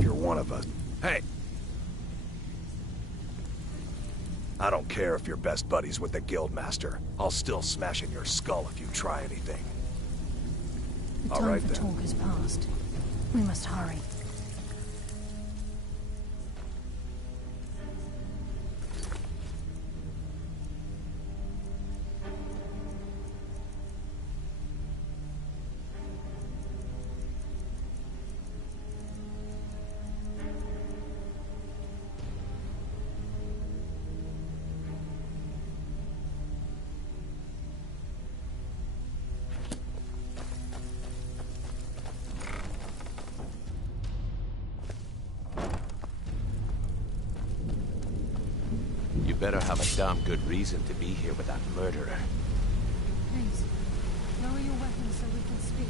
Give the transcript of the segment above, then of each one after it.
if you're one of us. Hey! I don't care if you're best buddies with the Guildmaster. I'll still smash in your skull if you try anything. The time for talk has passed. We must hurry. Better have a damn good reason to be here with that murderer. Please, lower your weapons so we can speak.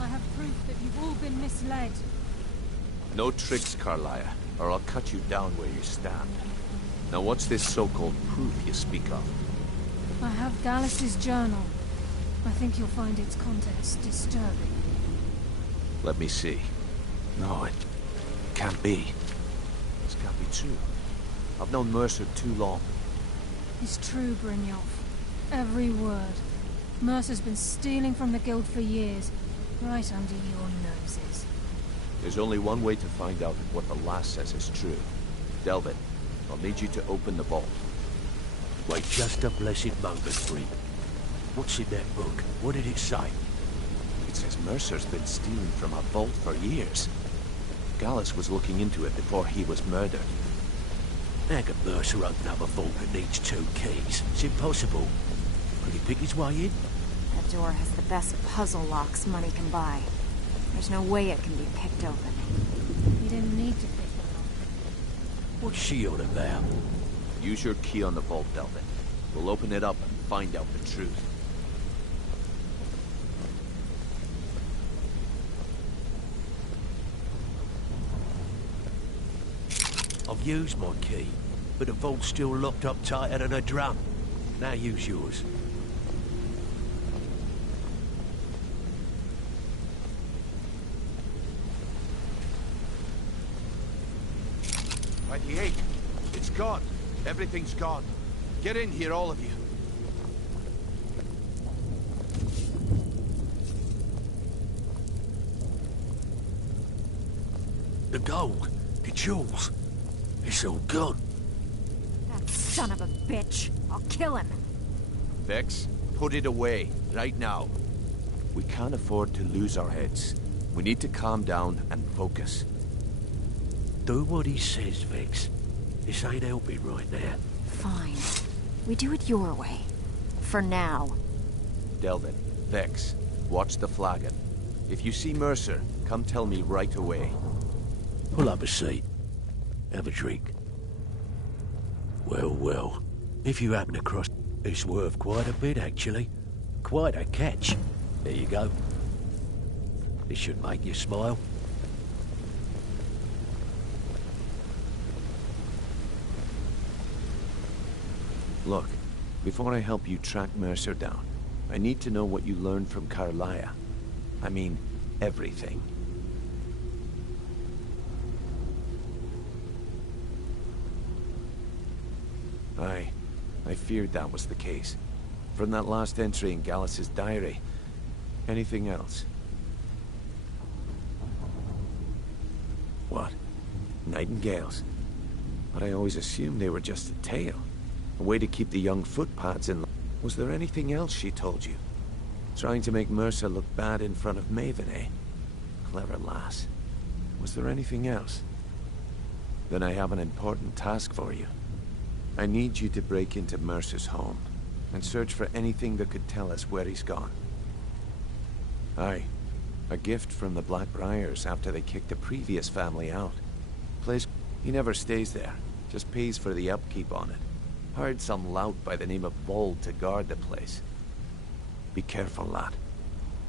I have proof that you've all been misled. No tricks, Carlia, or I'll cut you down where you stand. Now what's this so-called proof you speak of? I have Gallus's journal. I think you'll find its contents disturbing. Let me see. No, it can't be. This can't be true. I've known Mercer too long. It's true, Brynjolf. Every word. Mercer's been stealing from the Guild for years, right under your noses. There's only one way to find out if what the lass says is true. Delvin, I'll need you to open the vault. Wait just a blessed moment, Bree. What's in that book? What did it say? It says Mercer's been stealing from our vault for years. Gallus was looking into it before he was murdered. How can Mercer open up a vault that needs 2 keys? It's impossible. Could he pick his way in? That door has the best puzzle locks money can buy. There's no way it can be picked open. You didn't need to pick them up. What's she on about? Use your key on the vault, Delvin. We'll open it up and find out the truth. I've used my key, but the vault's still locked up tighter than a drum. Now use yours. '98. It's gone. Everything's gone. Get in here, all of you. The gold, the jewels, it's all gone. That son of a bitch. I'll kill him. Vex, put it away, right now. We can't afford to lose our heads. We need to calm down and focus. Do what he says, Vex. This ain't helping right now. Fine. We do it your way. For now. Delvin, Vex, watch the flagon. If you see Mercer, come tell me right away. Pull up a seat. Have a drink. Well, well. If you happen across... It's worth quite a bit, actually. Quite a catch. There you go. This should make you smile. Look, before I help you track Mercer down, I need to know what you learned from Carlia. I mean, everything. I feared that was the case. From that last entry in Gallus's diary. Anything else? What? Nightingales? But I always assumed they were just a tale. A way to keep the young footpads in. Was there anything else she told you? Trying to make Mercer look bad in front of Maven, eh? Clever lass. Was there anything else? Then I have an important task for you. I need you to break into Mercer's home and search for anything that could tell us where he's gone. Aye, a gift from the Blackbriars after they kicked the previous family out. Place, he never stays there, just pays for the upkeep on it. Hired some lout by the name of Vold to guard the place. Be careful, lad.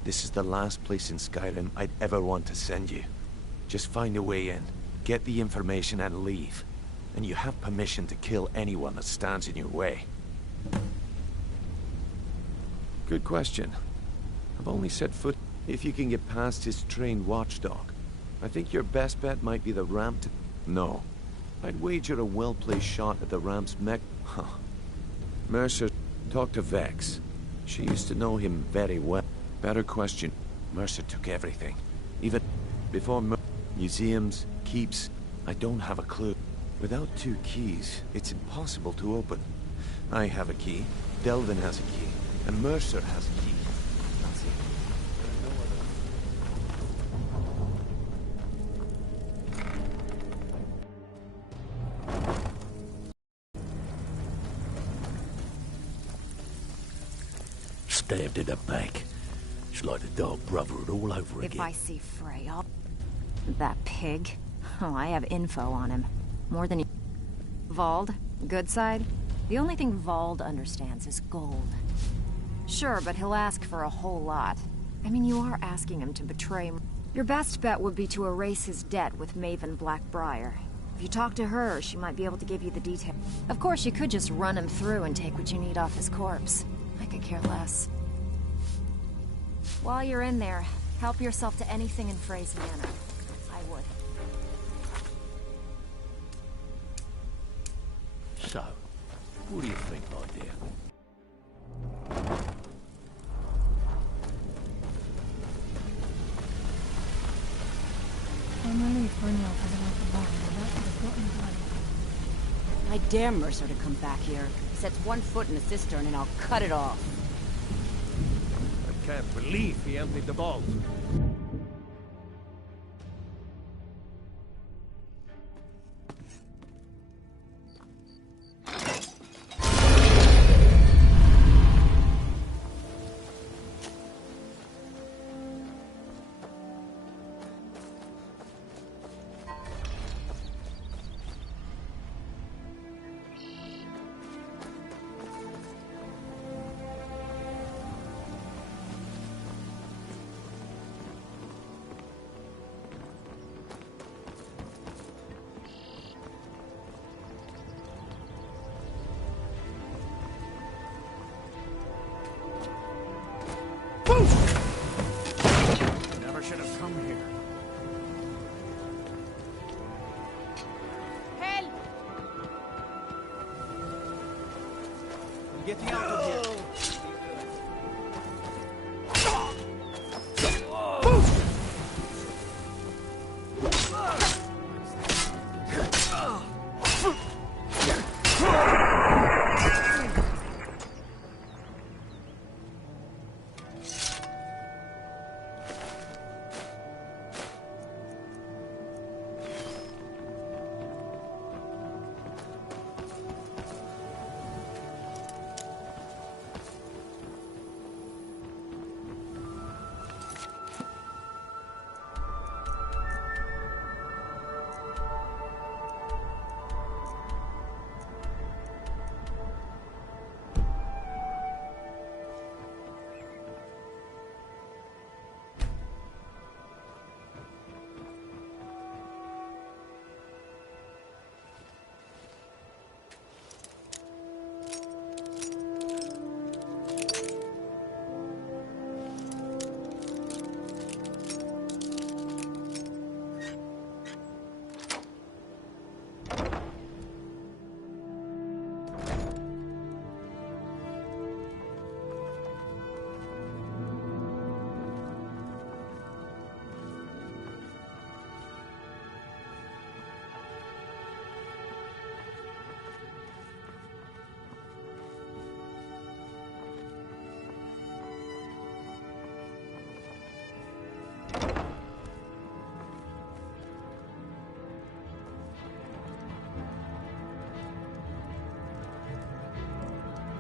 This is the last place in Skyrim I'd ever want to send you. Just find a way in, get the information and leave. And you have permission to kill anyone that stands in your way. Good question. I've only set foot if you can get past his trained watchdog. I think your best bet might be the ramp to... No. I'd wager a well-placed shot at the ramp's mech... Huh. Mercer, talk to Vex. She used to know him very well. Better question. Mercer took everything. Even before museums, keeps, I don't have a clue. Without 2 keys, it's impossible to open. I have a key, Delvin has a key, and Mercer has a key. That's it. Stabbed in the back. It's like the Dark Brotherhood all over again. If I see Frey, I'll... That pig? Oh, I have info on him. More than you... Vald? Good side? The only thing Vald understands is gold. Sure, but he'll ask for a whole lot. I mean, you are asking him to betray... Your best bet would be to erase his debt with Maven Blackbriar. If you talk to her, she might be able to give you the details. Of course, you could just run him through and take what you need off his corpse. I could care less. While you're in there, help yourself to anything in Frey's manor. I would. So, what do you think, my dear? I'm relieved Brynjolf hasn't left the barn, but that could have gotten bloody. I dare Mercer to come back here. He sets 1 foot in a cistern and I'll cut it off. I can't believe he emptied the vault. Never should have come here. Help! I'm getting out of here.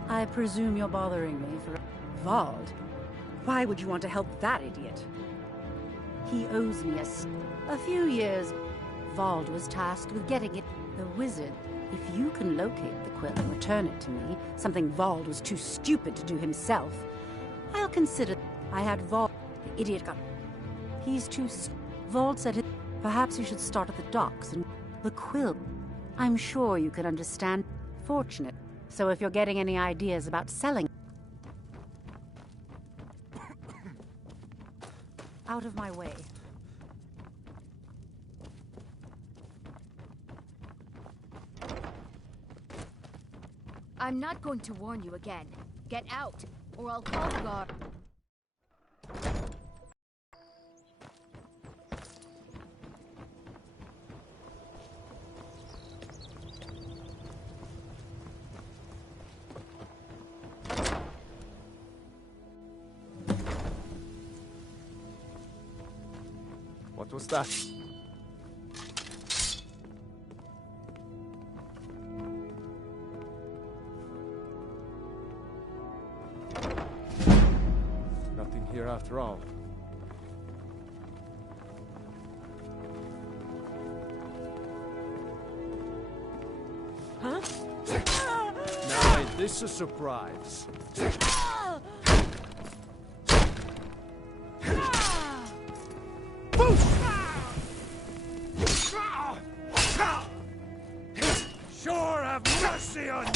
I presume you're bothering me for... Vald? Why would you want to help that idiot? He owes me a few years. Vald was tasked with getting it. The wizard. If you can locate the quill and return it to me, something Vald was too stupid to do himself, I'll consider... I had Vald... The idiot got... He's too... Vald said it... Perhaps you should start at the docks and... The quill. I'm sure you can understand. Fortunate. So if you're getting any ideas about selling... Out of my way. I'm not going to warn you again. Get out, or I'll call the guard. What was that? Nothing here after all. Huh? Now ain't this a surprise? Sure have mercy on you!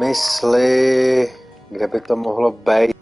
Mysli, kde by to mohlo být?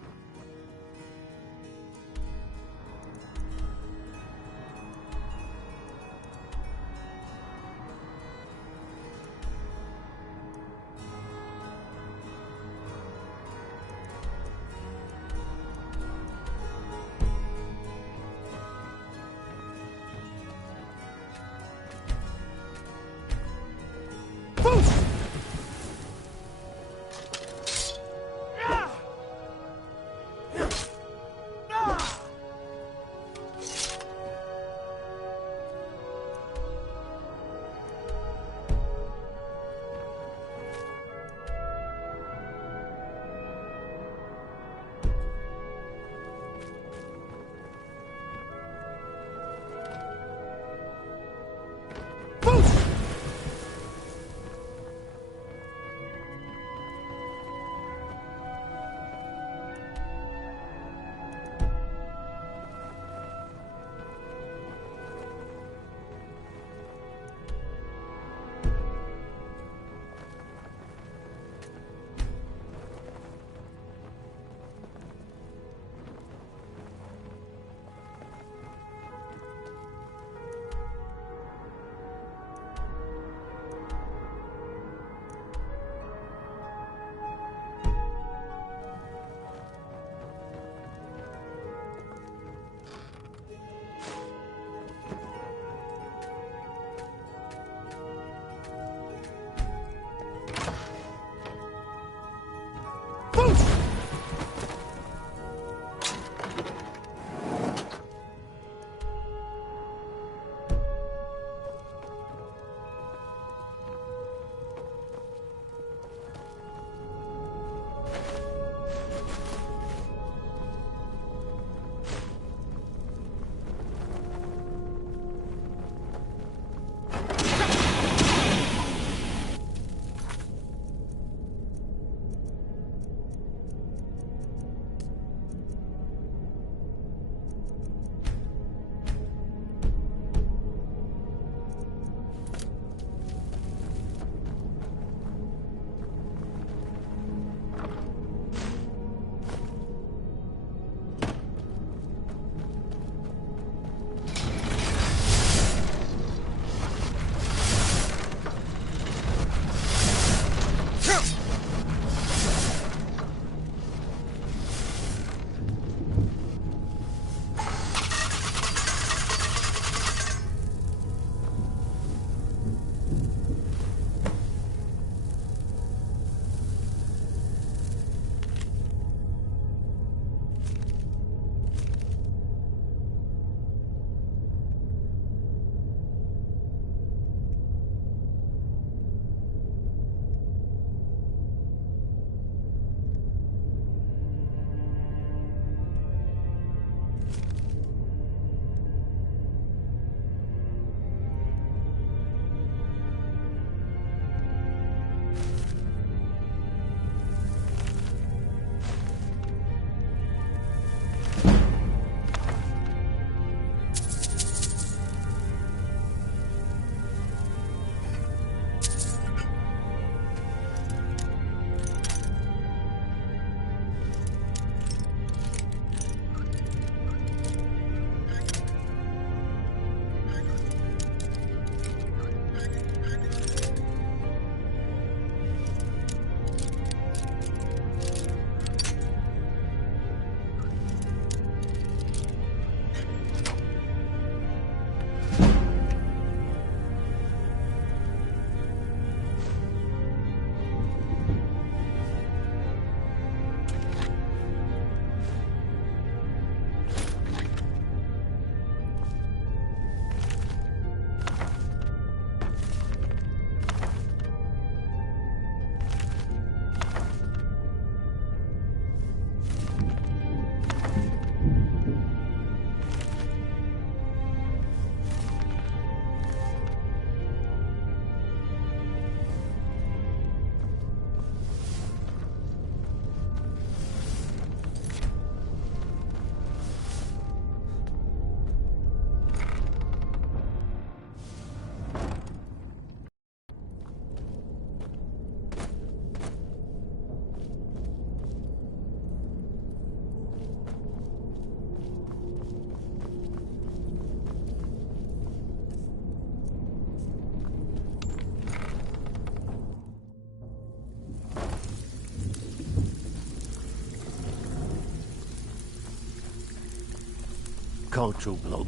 Can't talk long.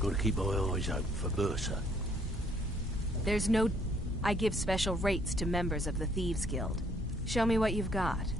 Gotta keep my eyes open for Mercer. There's no... I give special rates to members of the Thieves Guild. Show me what you've got.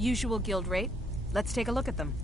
Usual guild rate. Let's take a look at them.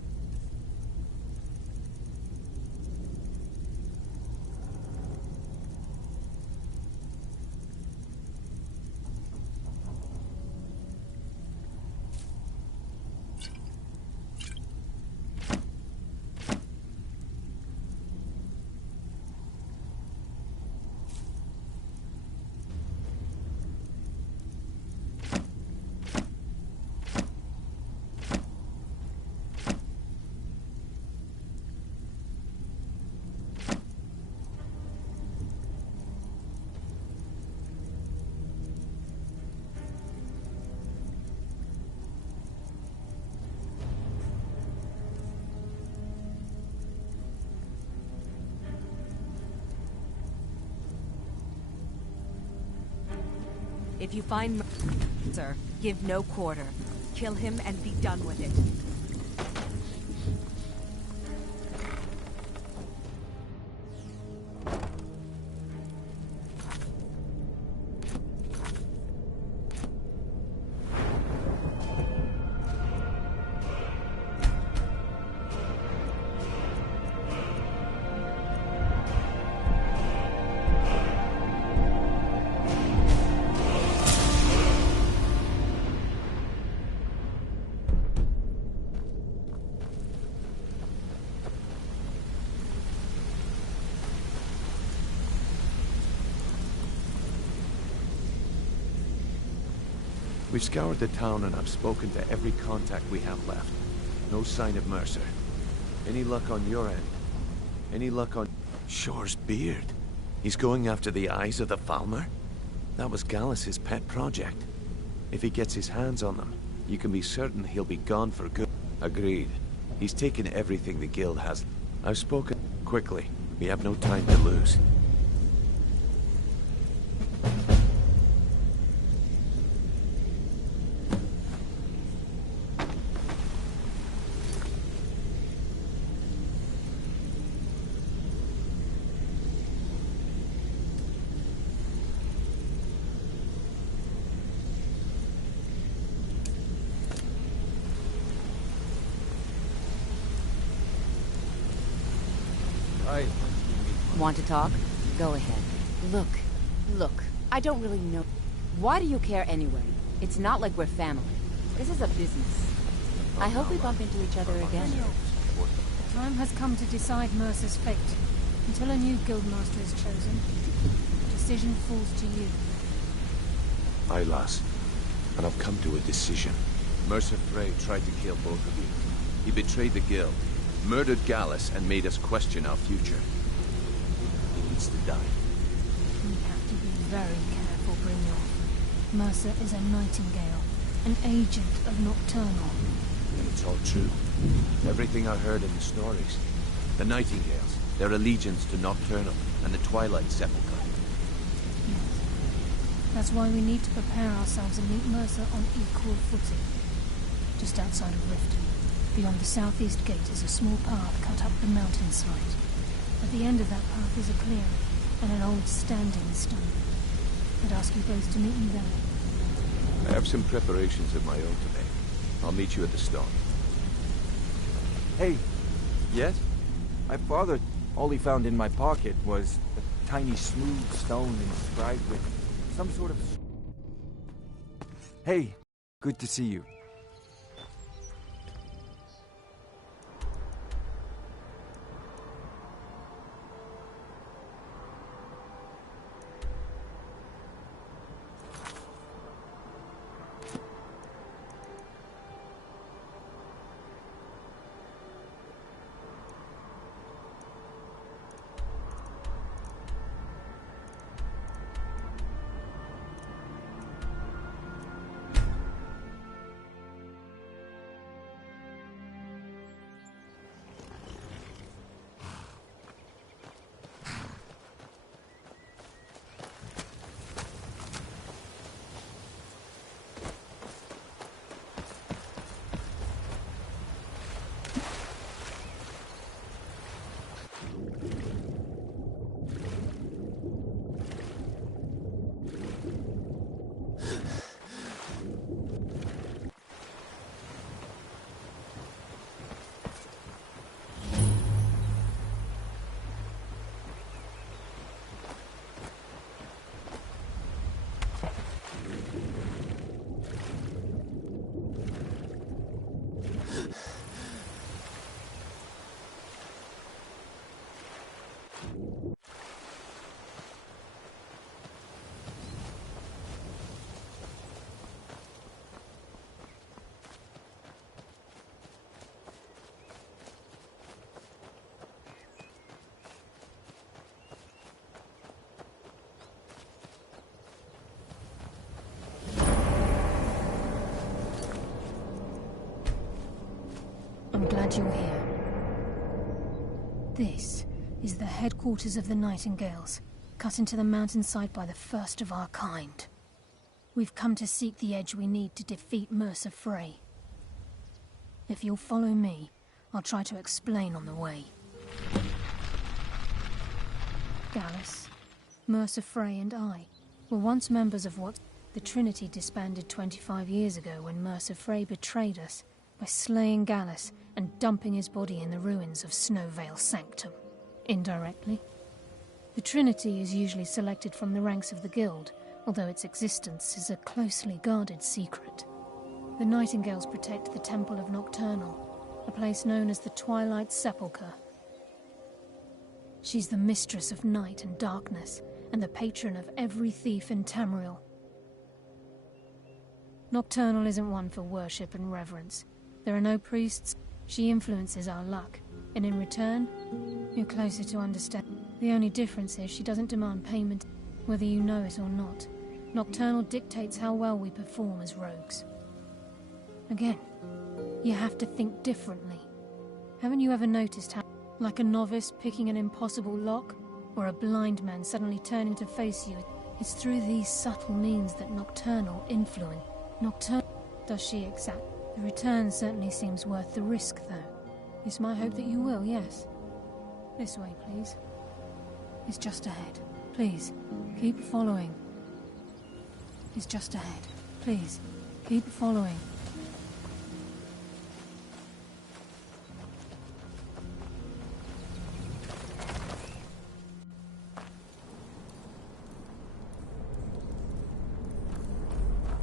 If you find Mercer, give no quarter. Kill him and be done with it. We've scoured the town and I've spoken to every contact we have left. No sign of Mercer. Any luck on your end? Any luck on Shore's beard? He's going after the eyes of the Falmer? That was Gallus's pet project. If he gets his hands on them, you can be certain he'll be gone for good. Agreed. He's taken everything the guild has. I've spoken quickly. We have no time to lose. Want to talk? Go ahead. Look, I don't really know. Why do you care anyway? It's not like we're family. This is a business. I hope we bump into each other again. The time has come to decide Mercer's fate. Until a new guildmaster is chosen, the decision falls to you. Aye, lass. And I've come to a decision. Mercer Frey tried to kill both of you. He betrayed the guild, murdered Gallus, and made us question our future. He needs to die. We have to be very careful, Brynjolf. Mercer is a nightingale, an agent of Nocturnal. It's all true. Everything I heard in the stories. The Nightingales, their allegiance to Nocturnal, and the Twilight Sepulchre. Yes. That's why we need to prepare ourselves and meet Mercer on equal footing. Just outside of Riften, beyond the southeast gate is a small path cut up the mountainside. At the end of that path is a clearing, and an old standing stone. I'd ask you both to meet me there. I have some preparations of my own to make. I'll meet you at the stone. Hey. Yes? My father, all he found in my pocket was a tiny smooth stone inscribed with some sort of... Hey, good to see you. I'm glad you're here. This is the headquarters of the Nightingales, cut into the mountainside by the first of our kind. We've come to seek the edge we need to defeat Mercer Frey. If you'll follow me, I'll try to explain on the way. Gallus, Mercer Frey and I were once members of what the Trinity disbanded 25 years ago when Mercer Frey betrayed us by slaying Gallus and dumping his body in the ruins of Snowvale Sanctum. Indirectly. The Trinity is usually selected from the ranks of the Guild, although its existence is a closely guarded secret. The Nightingales protect the Temple of Nocturnal, a place known as the Twilight Sepulchre. She's the mistress of night and darkness, and the patron of every thief in Tamriel. Nocturnal isn't one for worship and reverence. There are no priests. She influences our luck, and in return, you're closer to understand. The only difference is she doesn't demand payment, whether you know it or not. Nocturnal dictates how well we perform as rogues. Again, you have to think differently. Haven't you ever noticed how, like a novice picking an impossible lock, or a blind man suddenly turning to face you? It's through these subtle means that Nocturnal influence. Does she exact? The return certainly seems worth the risk, though. It's my hope that you will, yes. This way, please. It's just ahead. Please, keep following. It's just ahead. Please, keep following.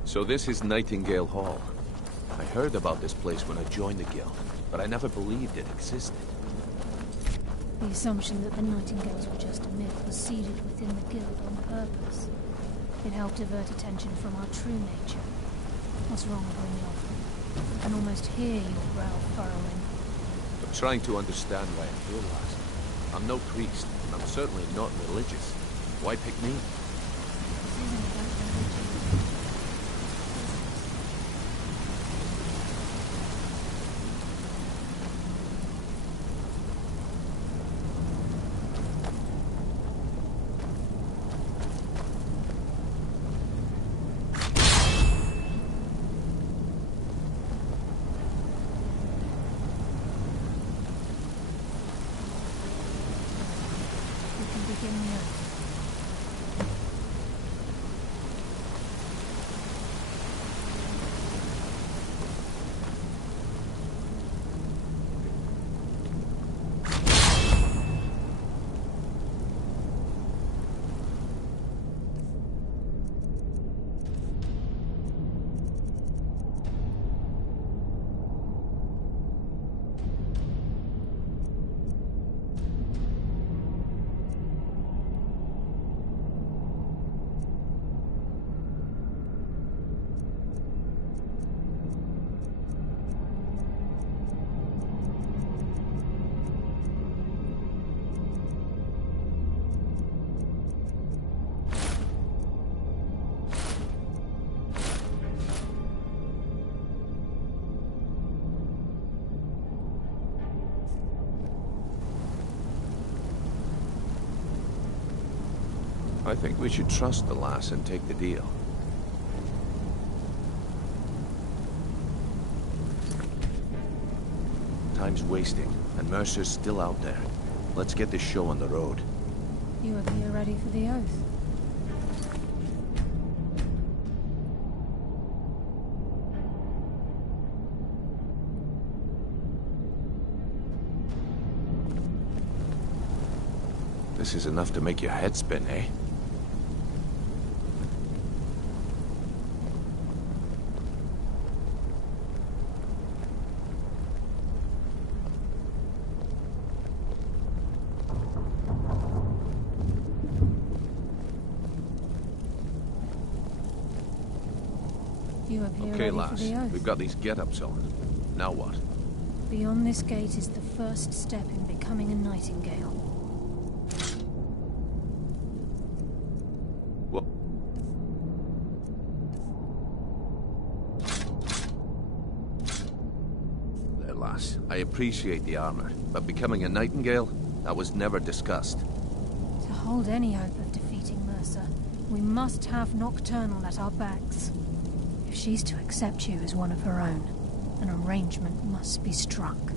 So this is Nightingale Hall. I heard about this place when I joined the Guild, but I never believed it existed. The assumption that the Nightingales were just a myth was seeded within the Guild on purpose. It helped divert attention from our true nature. What's wrong, Brynjolf? I can almost hear your brow furrowing. I'm trying to understand why I feel lost. I'm no priest, and I'm certainly not religious. Why pick me? This isn't about religion. I think we should trust the lass and take the deal. Time's wasting, and Mercer's still out there. Let's get this show on the road. You appear ready for the oath. This is enough to make your head spin, eh? You appear Okay, ready lass. for the oath. We've got these get-ups on. Now what? Beyond this gate is the first step in becoming a nightingale. What? There, lass. I appreciate the armor, but becoming a nightingale? That was never discussed. To hold any hope of defeating Mercer, we must have Nocturnal at our backs. If she's to accept you as one of her own, an arrangement must be struck.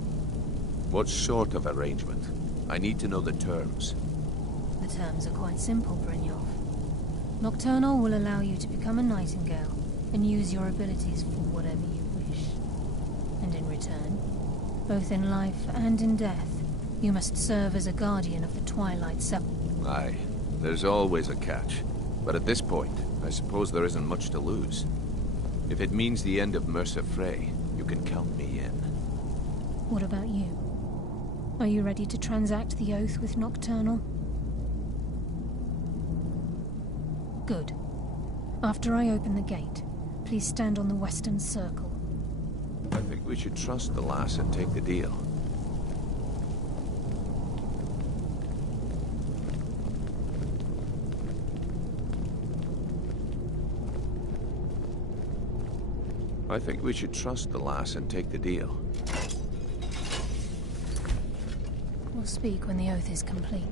What sort of arrangement? I need to know the terms. The terms are quite simple, Brynjolf. Nocturnal will allow you to become a nightingale and use your abilities for whatever you wish. And in return, both in life and in death, you must serve as a guardian of the Twilight Sepulchre. Aye, there's always a catch. But at this point, I suppose there isn't much to lose. If it means the end of Mercer Frey, you can count me in. What about you? Are you ready to transact the oath with Nocturnal? Good. After I open the gate, please stand on the western circle. I think we should trust the lass and take the deal. I think we should trust the lass and take the deal. We'll speak when the oath is complete.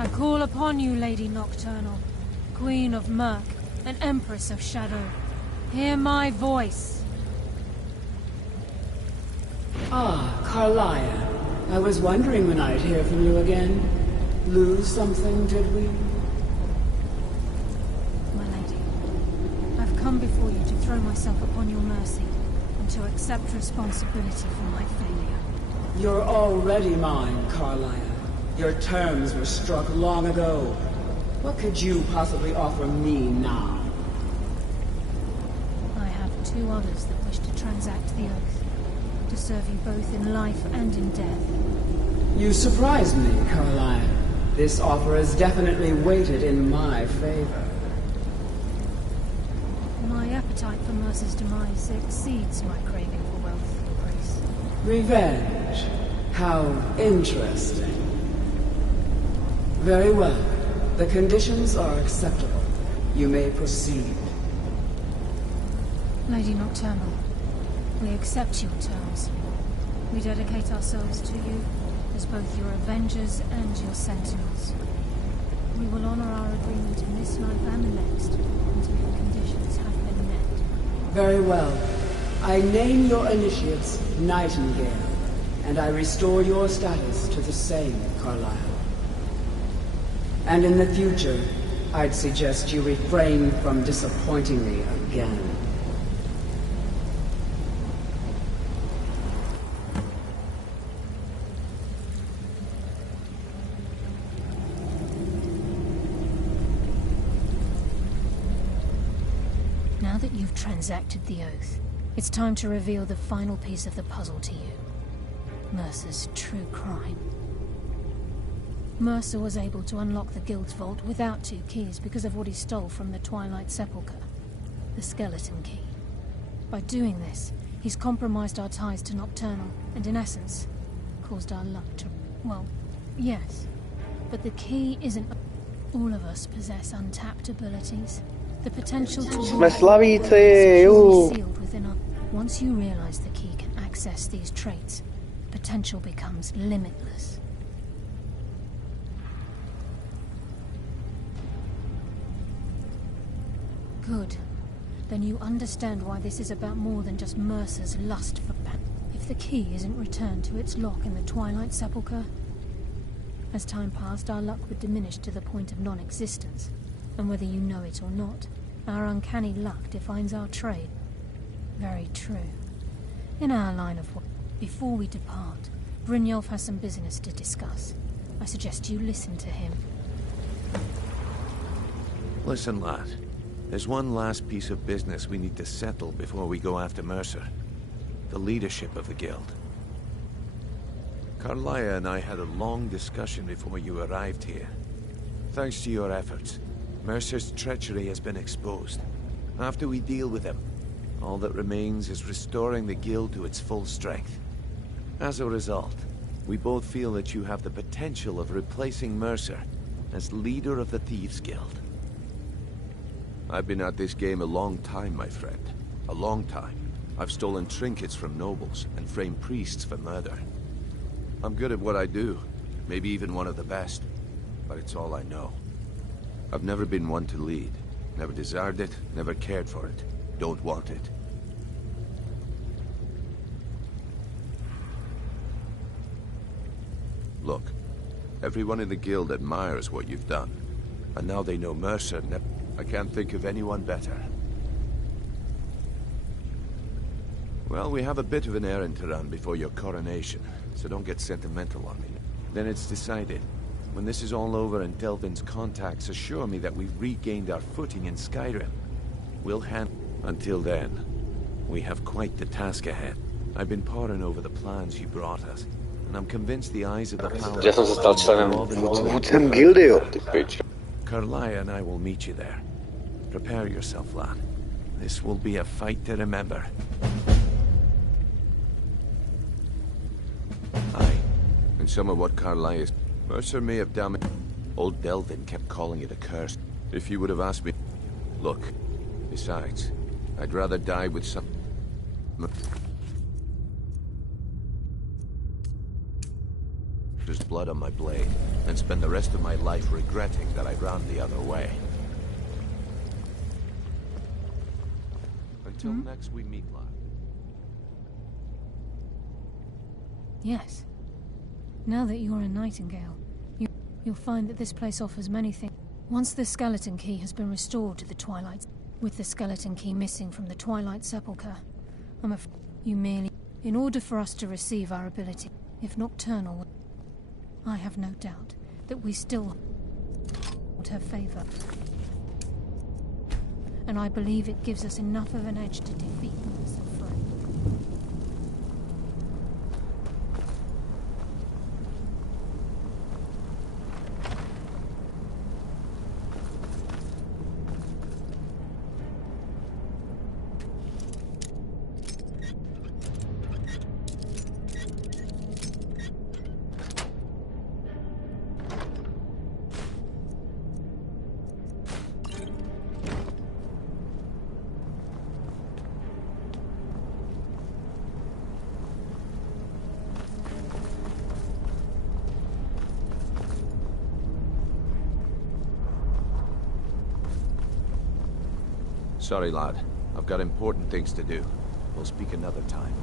I call upon you, Lady Nocturnal, Queen of Murk, and Empress of Shadow. Hear my voice. Ah, Carlia. I was wondering when I'd hear from you again. Lose something, did we? My lady, I've come before you to throw myself upon your mercy, and to accept responsibility for my failure. You're already mine, Carlia. Your terms were struck long ago. What could you possibly offer me now? I have two others that wish to transact the oath, to serve you both in life and in death. You surprise me, Carlia. This offer is definitely weighted in my favor. My appetite for Mercer's demise exceeds my craving for wealth and grace. Revenge. How interesting. Very well. The conditions are acceptable. You may proceed. Lady Nocturnal, we accept your terms. We dedicate ourselves to you as both your avengers and your sentinels. We will honor our agreement in this life and the next until your conditions have been met. Very well. I name your initiates Nightingale, and I restore your status to the same, Carlisle. And in the future, I'd suggest you refrain from disappointing me again. Now that you've transacted the oath, it's time to reveal the final piece of the puzzle to you. Mercer's true crime. Mercer was able to unlock the Guild's vault without 2 keys because of what he stole from the Twilight Sepulchre. The skeleton key. By doing this, he's compromised our ties to Nocturnal, and in essence, caused our luck to... well, yes. But the key isn't... All of us possess untapped abilities. The potential to... Jsme Slavíci, sealed within our... Once you realize the key can access these traits, potential becomes limitless. Good. Then you understand why this is about more than just Mercer's lust for power. If the key isn't returned to its lock in the Twilight Sepulchre, as time passed, our luck would diminish to the point of non-existence. And whether you know it or not, our uncanny luck defines our trade. Very true. In our line of work, before we depart, Brynjolf has some business to discuss. I suggest you listen to him. Listen, lad. There's one last piece of business we need to settle before we go after Mercer. The leadership of the guild. Carlia and I had a long discussion before you arrived here. Thanks to your efforts, Mercer's treachery has been exposed. After we deal with him, all that remains is restoring the guild to its full strength. As a result, we both feel that you have the potential of replacing Mercer as leader of the Thieves Guild. I've been at this game a long time, my friend. A long time. I've stolen trinkets from nobles and framed priests for murder. I'm good at what I do, maybe even one of the best, but it's all I know. I've never been one to lead. Never desired it, never cared for it. Don't want it. Look, everyone in the guild admires what you've done. And now they know Mercer I can't think of anyone better. Well, we have a bit of an errand to run before your coronation, so don't get sentimental on me. Then it's decided. When this is all over and Delvin's contacts assure me that we've regained our footing in Skyrim, we'll handle... Until then, we have quite the task ahead. I've been poring over the plans you brought us, and I'm convinced the eyes of the power... Já jsem se stal členem vůdcem gildy, jo, ty pič. Carlia and I will meet you there. Prepare yourself, lad. This will be a fight to remember. Aye, and some of what Carlia's... Mercer may have damaged... Old Delvin kept calling it a curse. If he would have asked me... Look, besides, I'd rather die with some... There's blood on my blade, than spend the rest of my life regretting that I ran the other way. Until next we meet, lad. Yes. Now that you're a Nightingale, you'll find that this place offers many things. Once the skeleton key has been restored to the Twilight, with the skeleton key missing from the Twilight Sepulchre, I'm afraid you merely... In order for us to receive our ability, if Nocturnal... I have no doubt that we still hold her favor. And I believe it gives us enough of an edge to defeat Mercer Frey. Sorry, lad. I've got important things to do. We'll speak another time.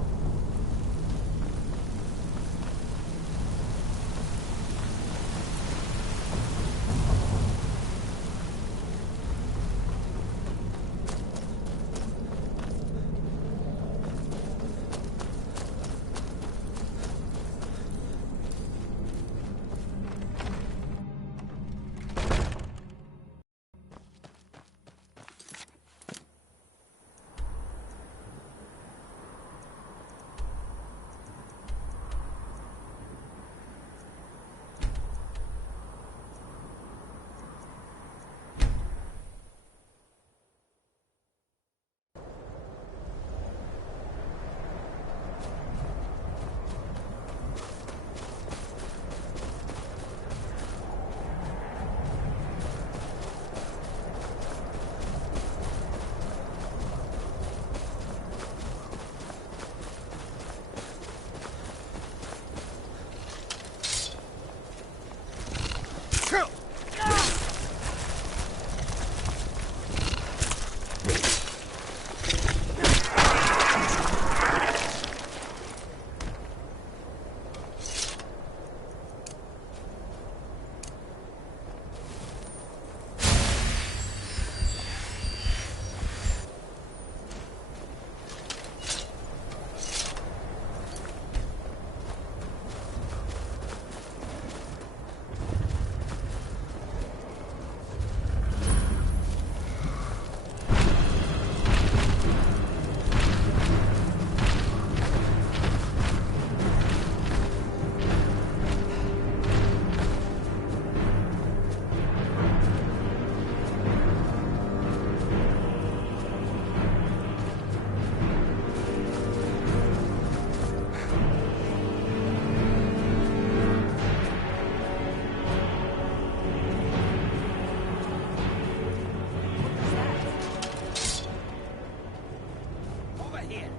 over here!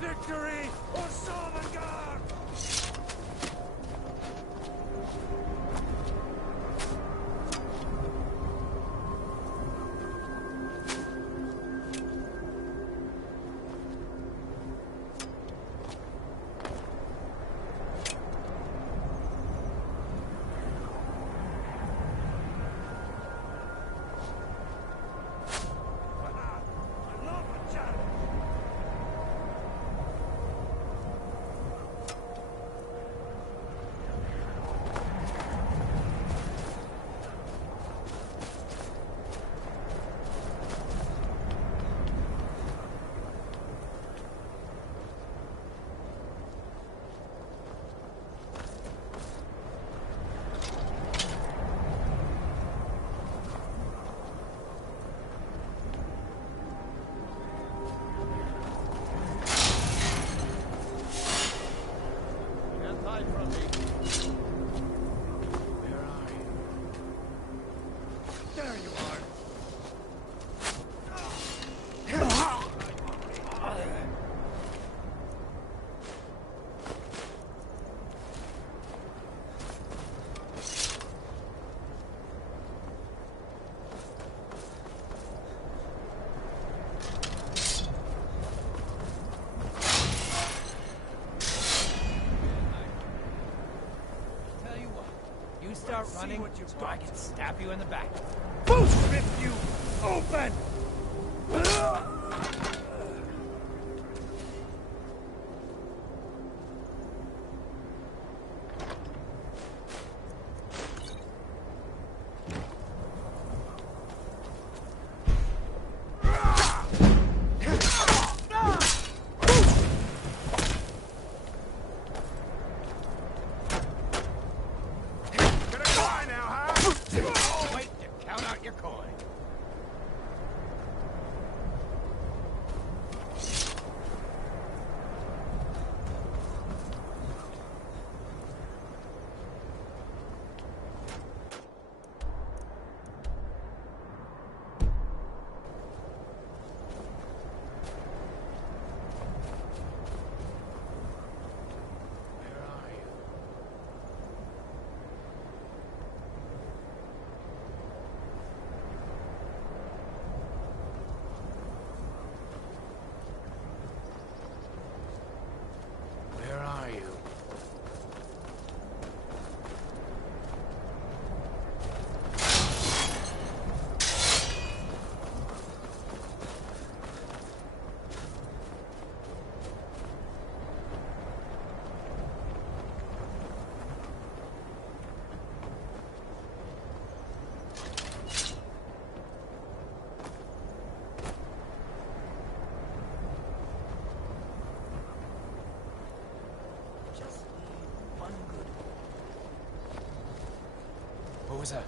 Victory or Sovngarde! Start running, so I can stab you in the back. Boost rip you open! What was that?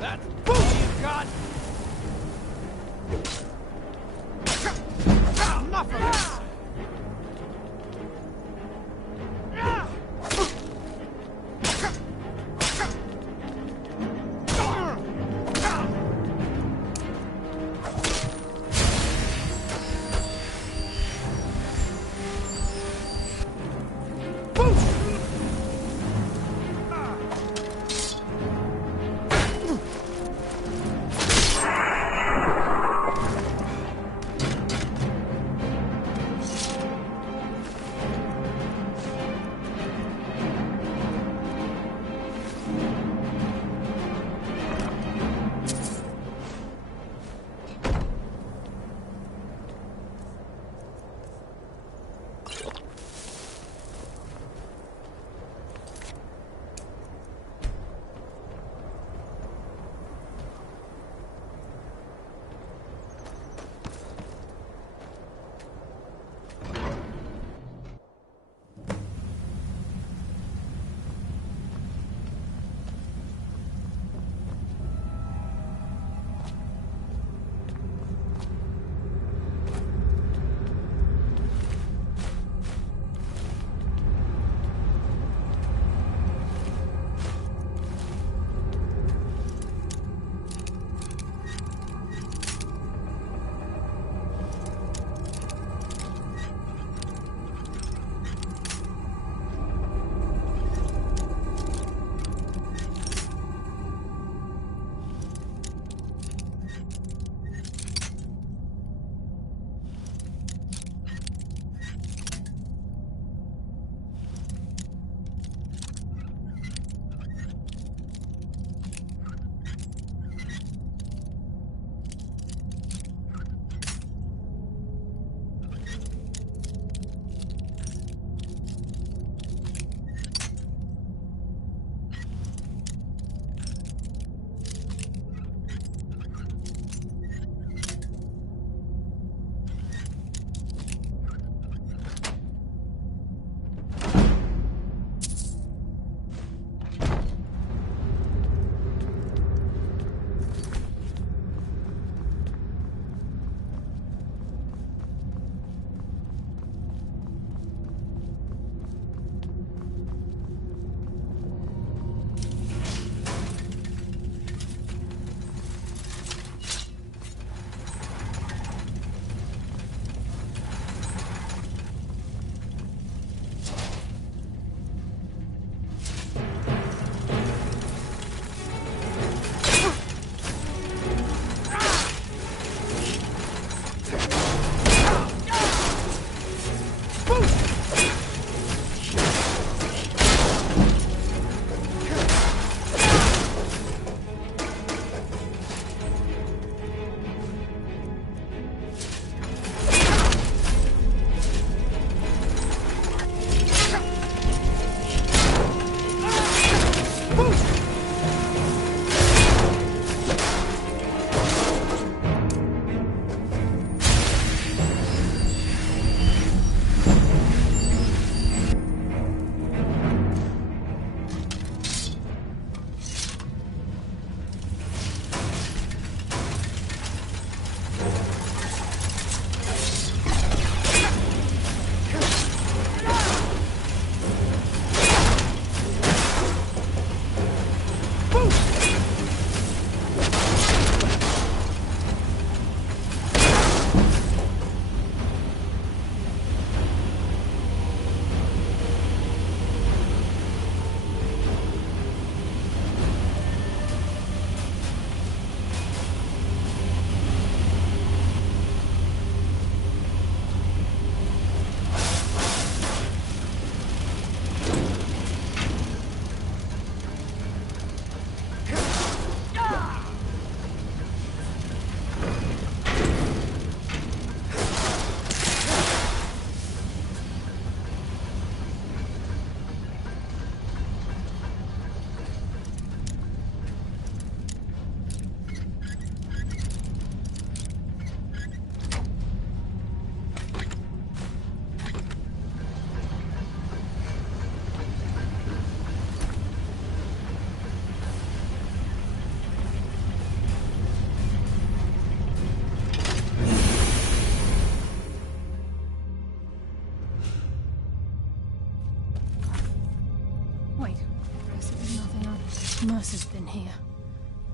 That's all you got?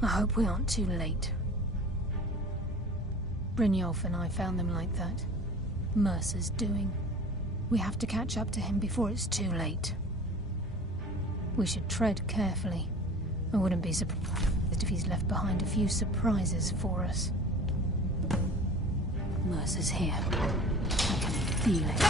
I hope we aren't too late. Brynjolf and I found them like that. Mercer's doing. We have to catch up to him before it's too late. We should tread carefully. I wouldn't be surprised if he's left behind a few surprises for us. Mercer's here. I can feel it.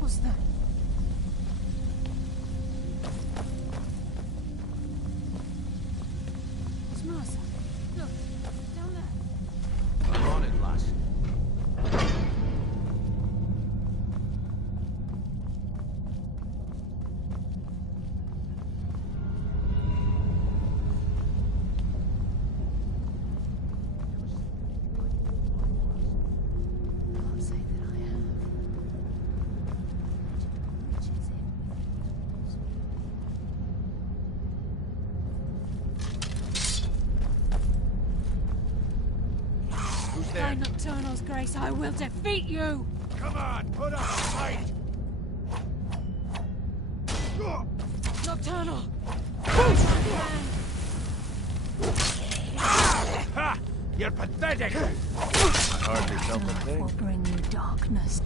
What's that? It's Mercer. Look, down there. I'm on it, lass. Can't say that I have. Which is it? Who's there? By Nocturnal's grace, I will defeat you! Come on, put up a fight! Nocturnal! Ha! You're pathetic! Hardly felt the Will thing. bring you darkness.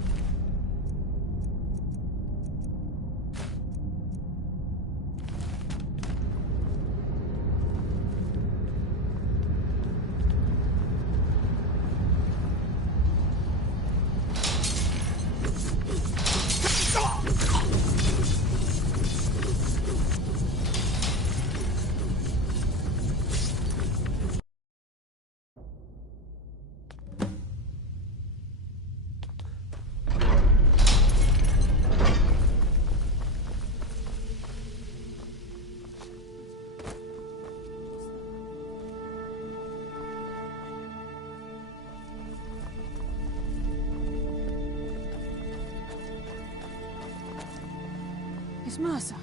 It's Mercer.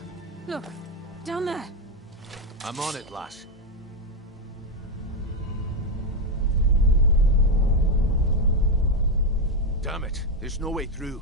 Look, down there. I'm on it, lass. Damn it, there's no way through.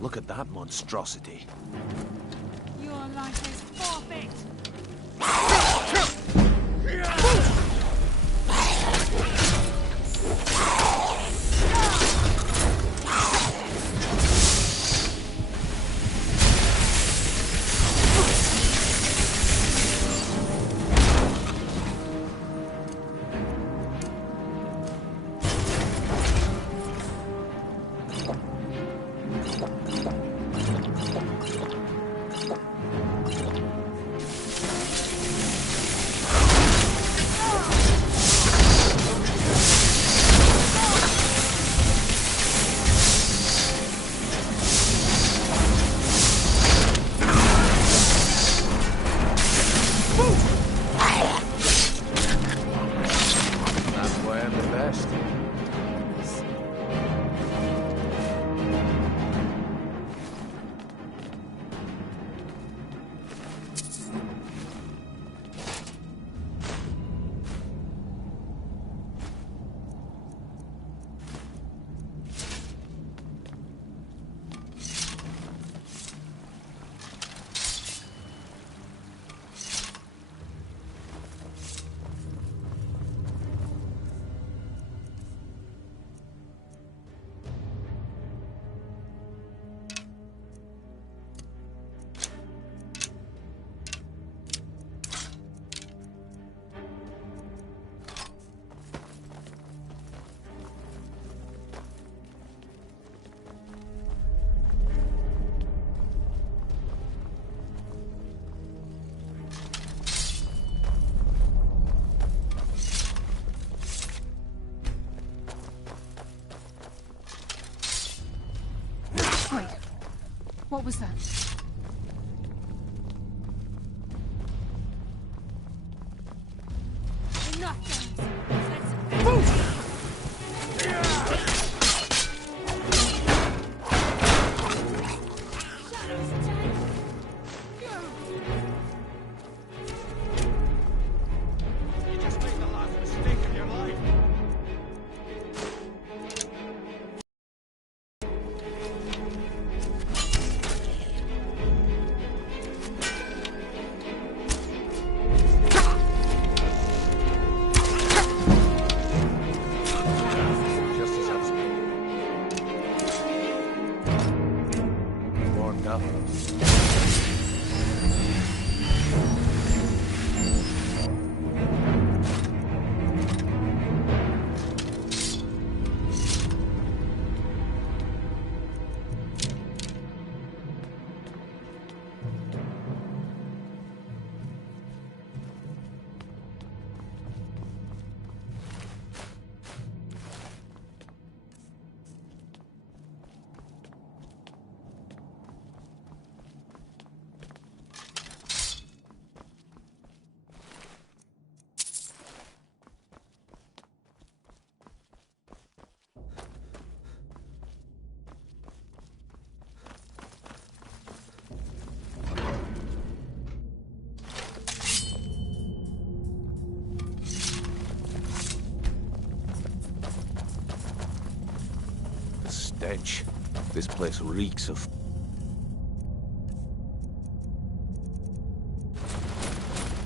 Look at that monstrosity. Your life is forfeit! What was that? Enough, guys! Let's... You just made the last mistake of your life. Stench. This place reeks of...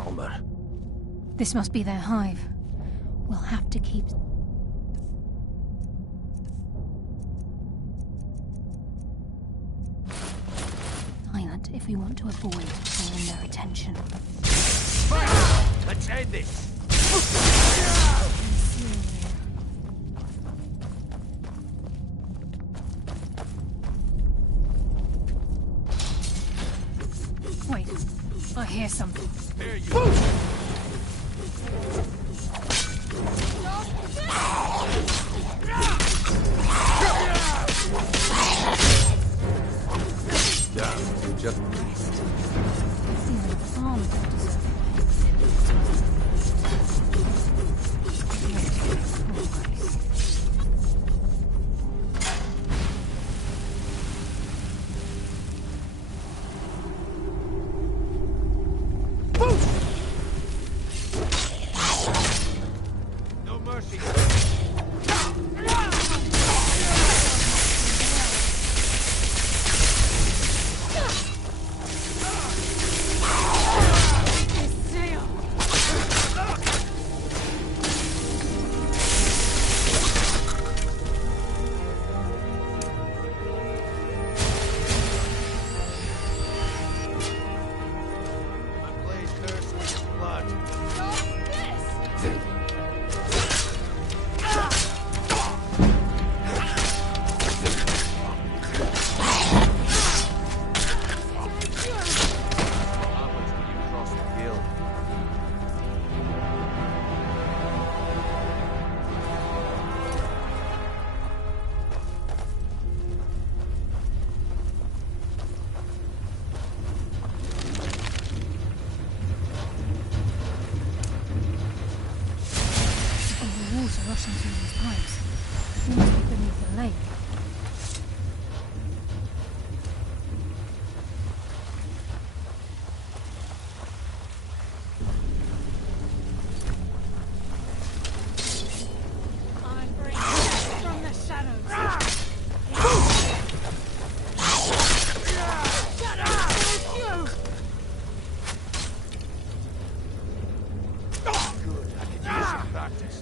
Almer. This must be their hive. We'll have to keep... silent if we want to avoid drawing their attention. Fire! Let's end this! Wait, I hear something. There you go. Just... Even the farm don't deserve Rushing through these pipes. We must be beneath the lake. I bring death from the shadows. Shut up! You! Good, I can use some practice.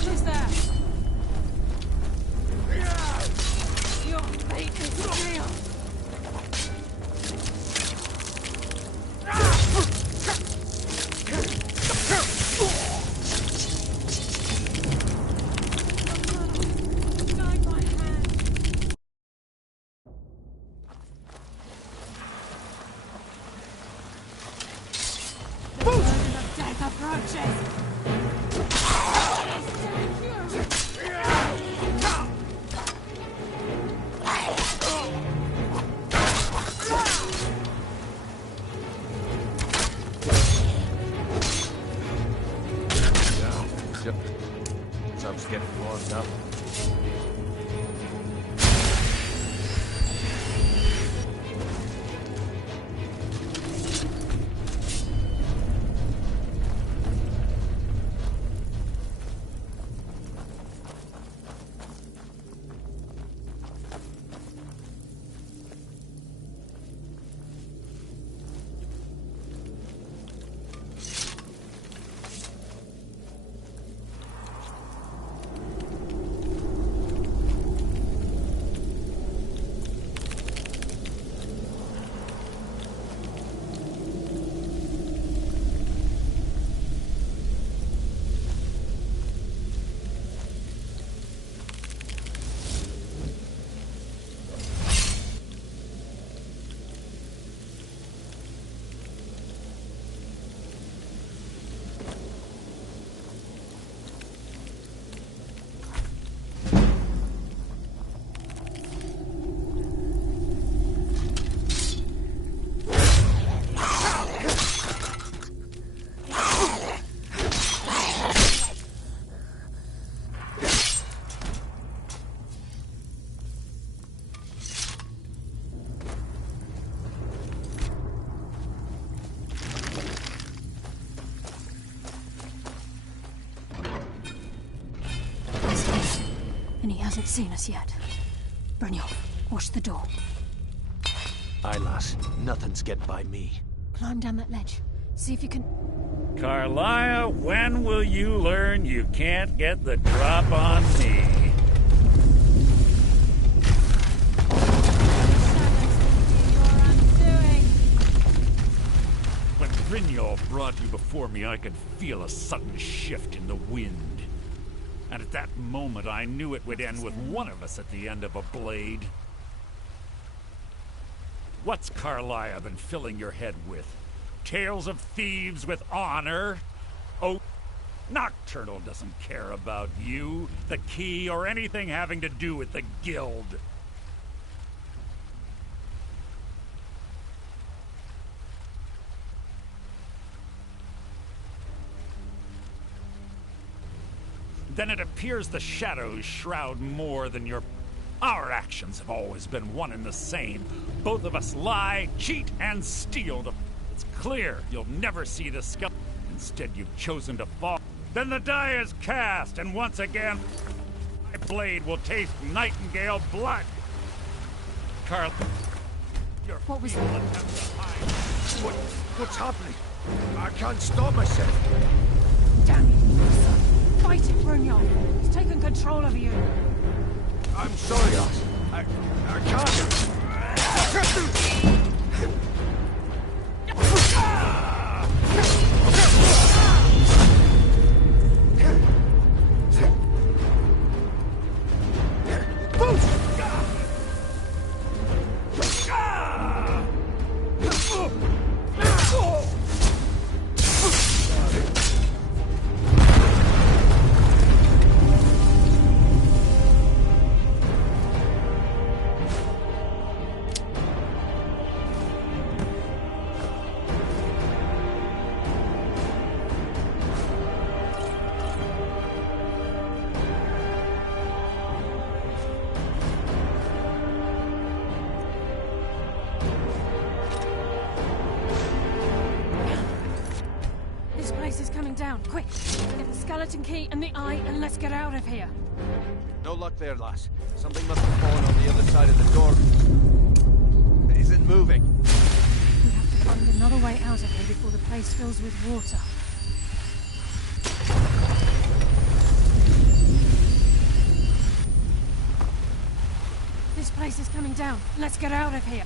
Who's there? Your fate is sealed. Guide my hand. The burden of death approaches. Sub's getting warmed up. And he hasn't seen us yet. Brynjolf, watch the door. Aye, lass. Nothing's get by me. Climb down that ledge. See if you can... Carlia, when will you learn you can't get the drop on me? When Brynjolf brought you before me, I could feel a sudden shift in the wind. And at that moment, I knew it would end with one of us at the end of a blade. What's Carlia been filling your head with? Tales of thieves with honor? Oh, Nocturnal doesn't care about you, the key, or anything having to do with the guild. Then it appears the shadows shroud more than your... Our actions have always been one and the same. Both of us lie, cheat, and steal. It's clear you'll never see the skull. Instead, you've chosen to fall. Then the die is cast, and once again, my blade will taste Nightingale blood. Carl, What was feeble that? attempt to hide. What's happening? I can't stop myself. Damn you, son. Fight it, Brunhilde. He's taken control of you. I'm sorry, lass. I can't. This place is coming down. Quick! Get the skeleton key and the eye and let's get out of here. No luck there, lass. Something must have fallen on the other side of the door. It isn't moving. We have to find another way out of here before the place fills with water. This place is coming down. Let's get out of here.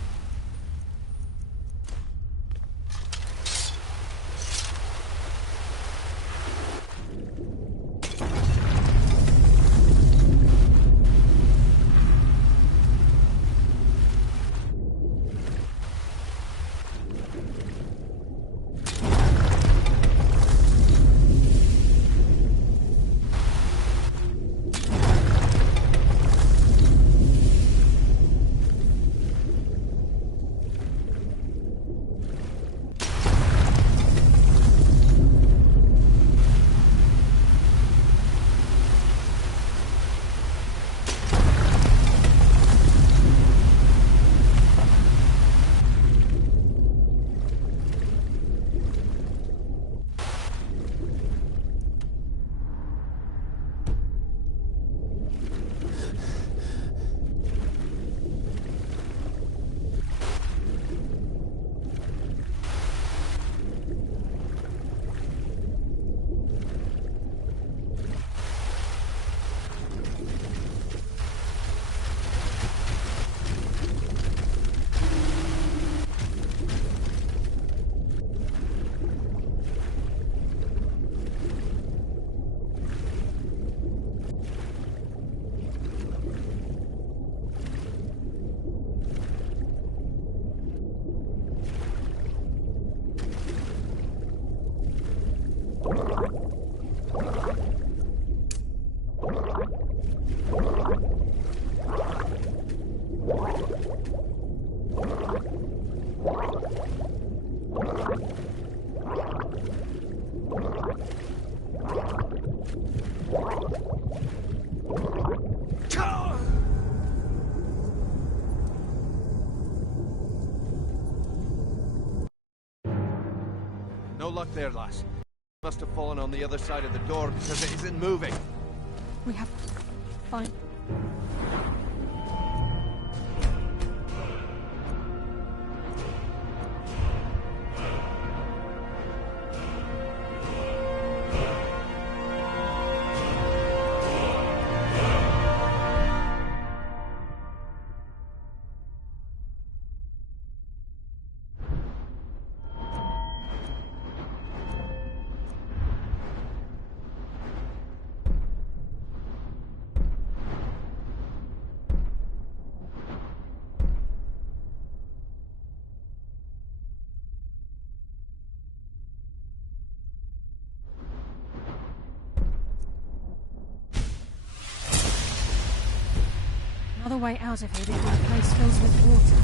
No luck there, lass. Must have fallen on the other side of the door because it isn't moving. We have... Fine. Another way out of here before the place fills with water.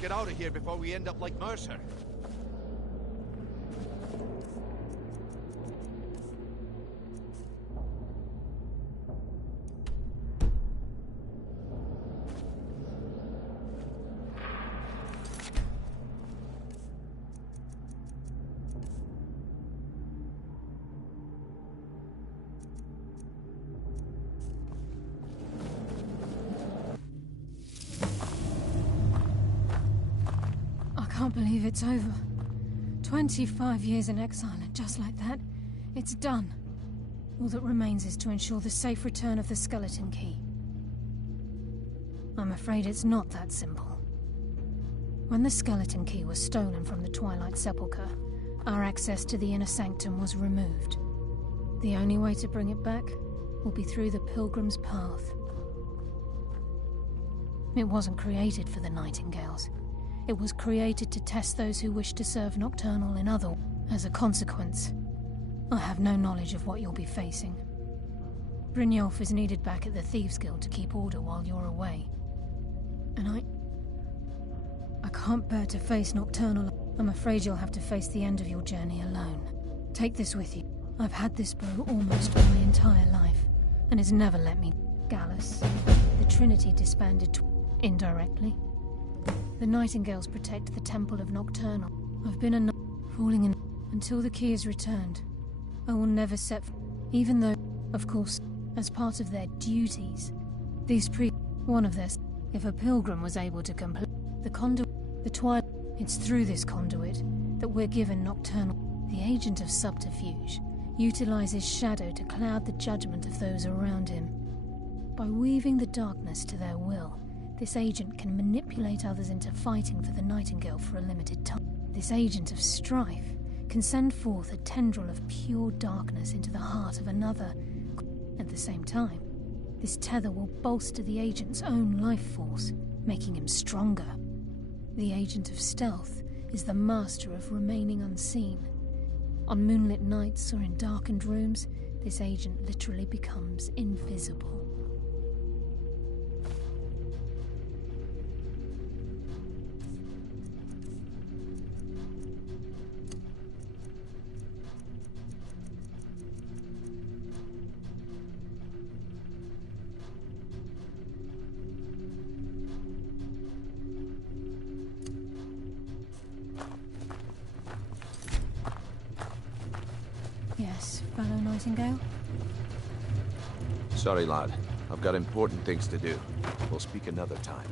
Let's get out of here before we end up like Mercer. I can't believe it's over. 25 years in exile, and just like that, it's done. All that remains is to ensure the safe return of the skeleton key. I'm afraid it's not that simple. When the skeleton key was stolen from the Twilight Sepulchre, our access to the inner sanctum was removed. The only way to bring it back will be through the Pilgrim's Path. It wasn't created for the Nightingales. It was created to test those who wish to serve Nocturnal in other. As a consequence, I have no knowledge of what you'll be facing. Brynjolf is needed back at the Thieves Guild to keep order while you're away. And I can't bear to face Nocturnal. I'm afraid you'll have to face the end of your journey alone. Take this with you. I've had this bow almost my entire life, and it's never let me. Gallus. The Trinity disbanded indirectly. The Nightingales protect the Temple of Nocturnal. I've been falling in until the key is returned. I will never set even though, of course, as part of their duties, these one of their if a pilgrim was able to complete the conduit, the twilight, it's through this conduit that we're given Nocturnal. The agent of subterfuge utilizes shadow to cloud the judgment of those around him. By weaving the darkness to their will, this agent can manipulate others into fighting for the Nightingale for a limited time. This agent of strife can send forth a tendril of pure darkness into the heart of another. At the same time, this tether will bolster the agent's own life force, making him stronger. The agent of stealth is the master of remaining unseen. On moonlit nights or in darkened rooms, this agent literally becomes invisible. Yes, fellow Nightingale? Sorry, lad. I've got important things to do. We'll speak another time.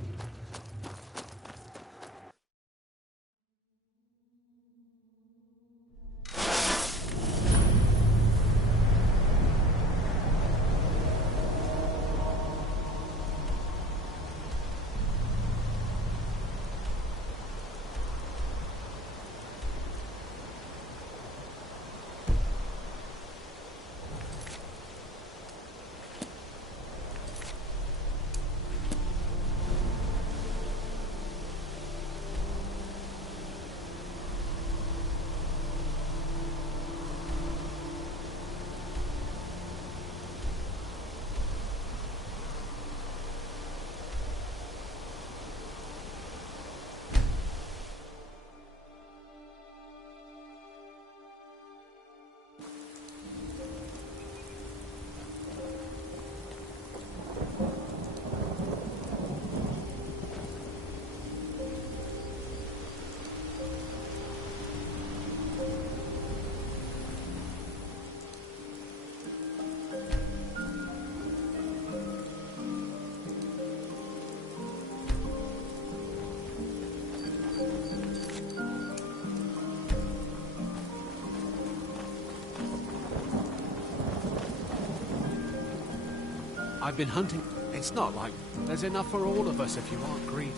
I've been hunting. It's not like there's enough for all of us if you aren't greedy.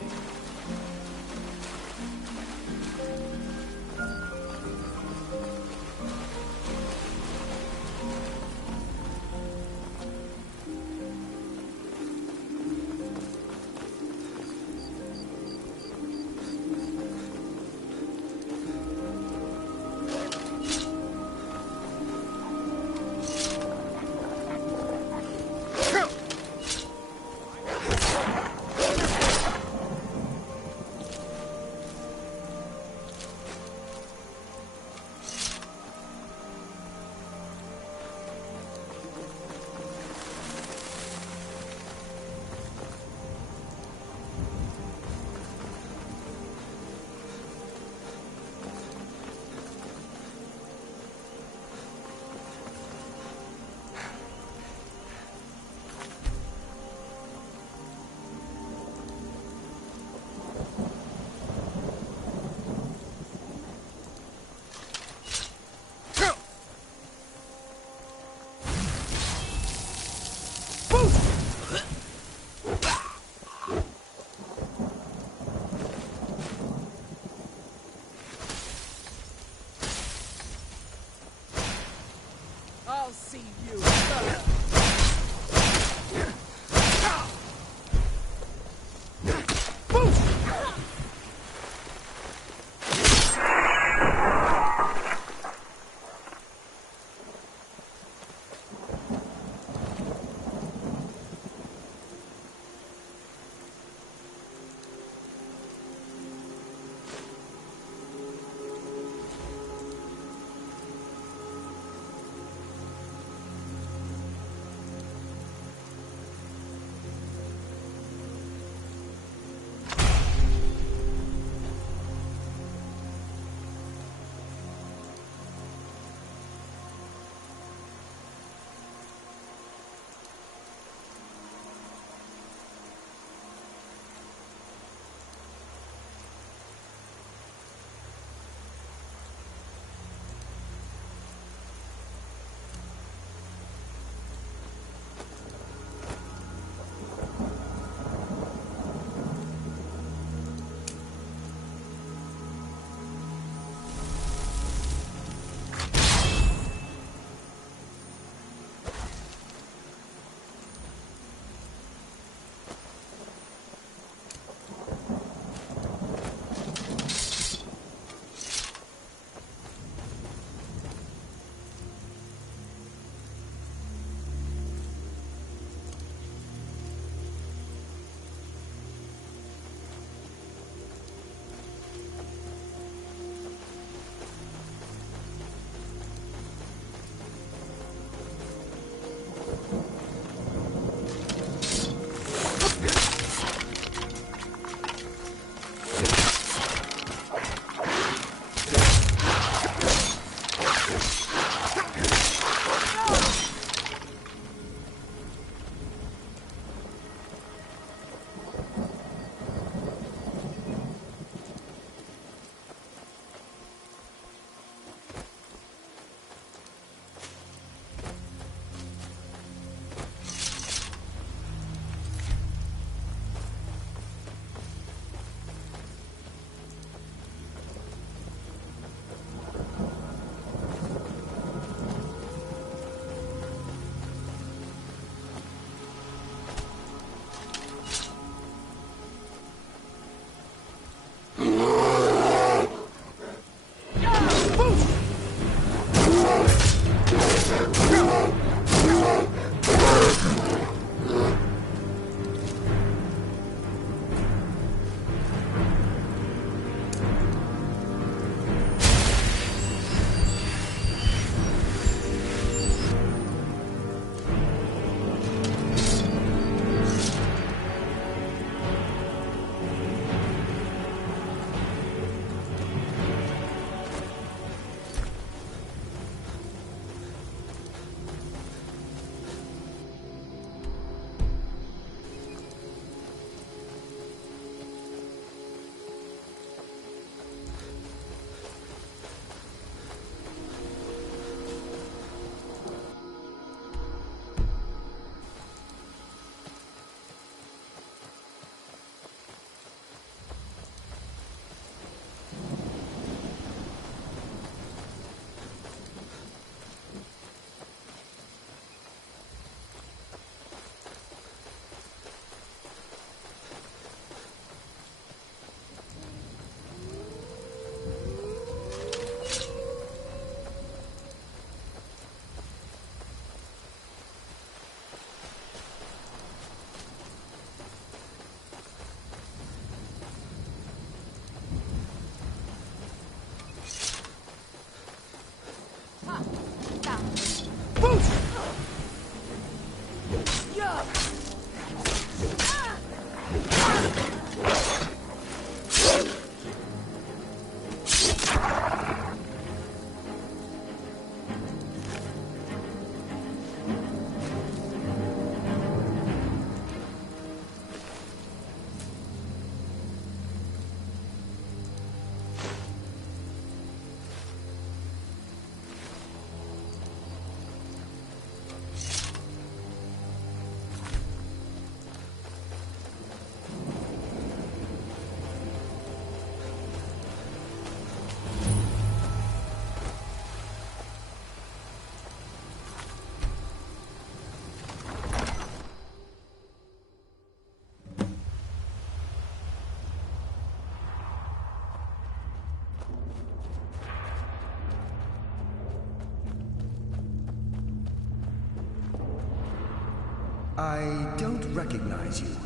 I don't recognize you,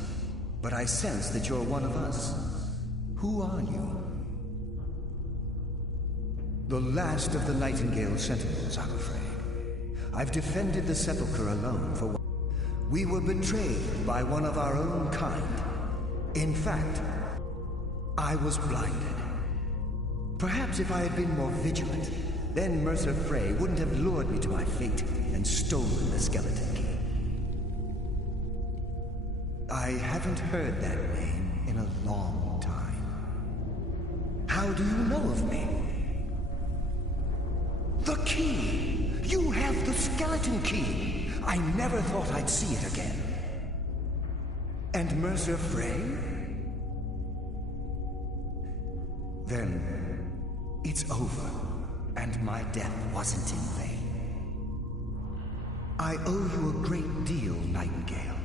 but I sense that you're one of us. Who are you? The last of the Nightingale Sentinels, I'm afraid. I've defended the Sepulchre alone for we were betrayed by one of our own kind. In fact, I was blinded. Perhaps if I had been more vigilant, then Mercer Frey wouldn't have lured me to my fate and stolen the skeleton key. I haven't heard that name in a long time. How do you know of me? The key! You have the skeleton key! I never thought I'd see it again. And Mercer Frey? Then it's over, and my death wasn't in vain. I owe you a great deal, Nightingale.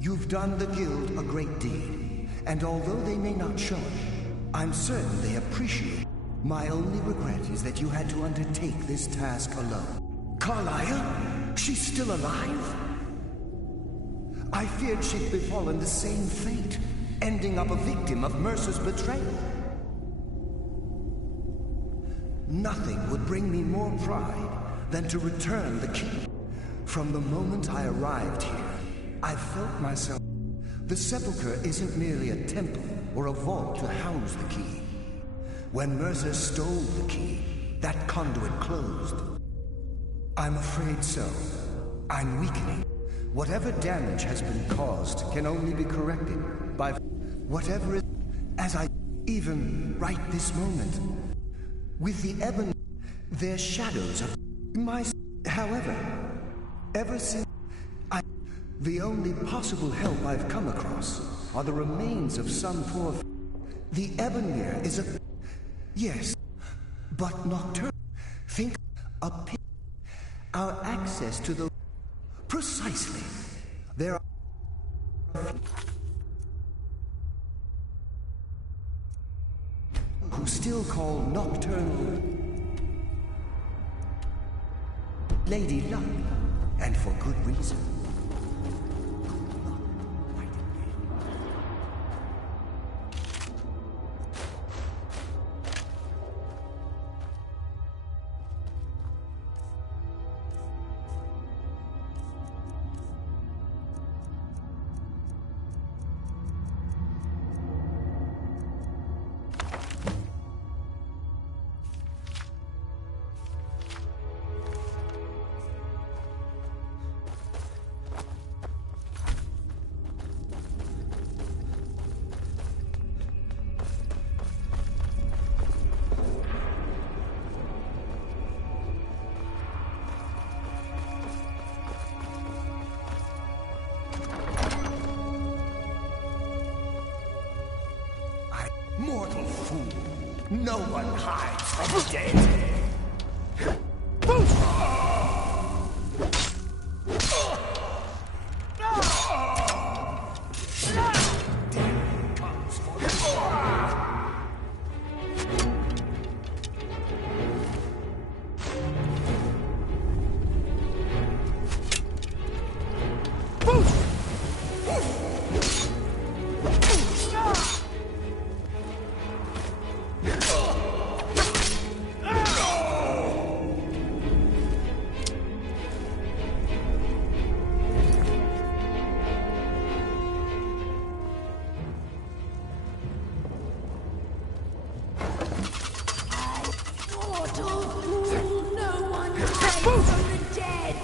You've done the Guild a great deed, and although they may not show it, I'm certain they appreciate it. My only regret is that you had to undertake this task alone. Carlisle? She's still alive? I feared she'd befallen the same fate, ending up a victim of Mercer's betrayal. Nothing would bring me more pride than to return the key. From the moment I arrived here, I felt myself. The Sepulchre isn't merely a temple or a vault to house the key. When Mercer stole the key, that conduit closed. I'm afraid so. I'm weakening. Whatever damage has been caused can only be corrected by whatever is as I even right this moment. With the ebony, there's shadows of my. However, ever since the only possible help I've come across are the remains of some poor. The Ebonmere is a. Yes, but nocturnal. Think a pit. Our access to the. Precisely. There are. Who still call nocturnal. Lady Luck, and for good reason. Mortal fool! No one hides from the dead! from the dead!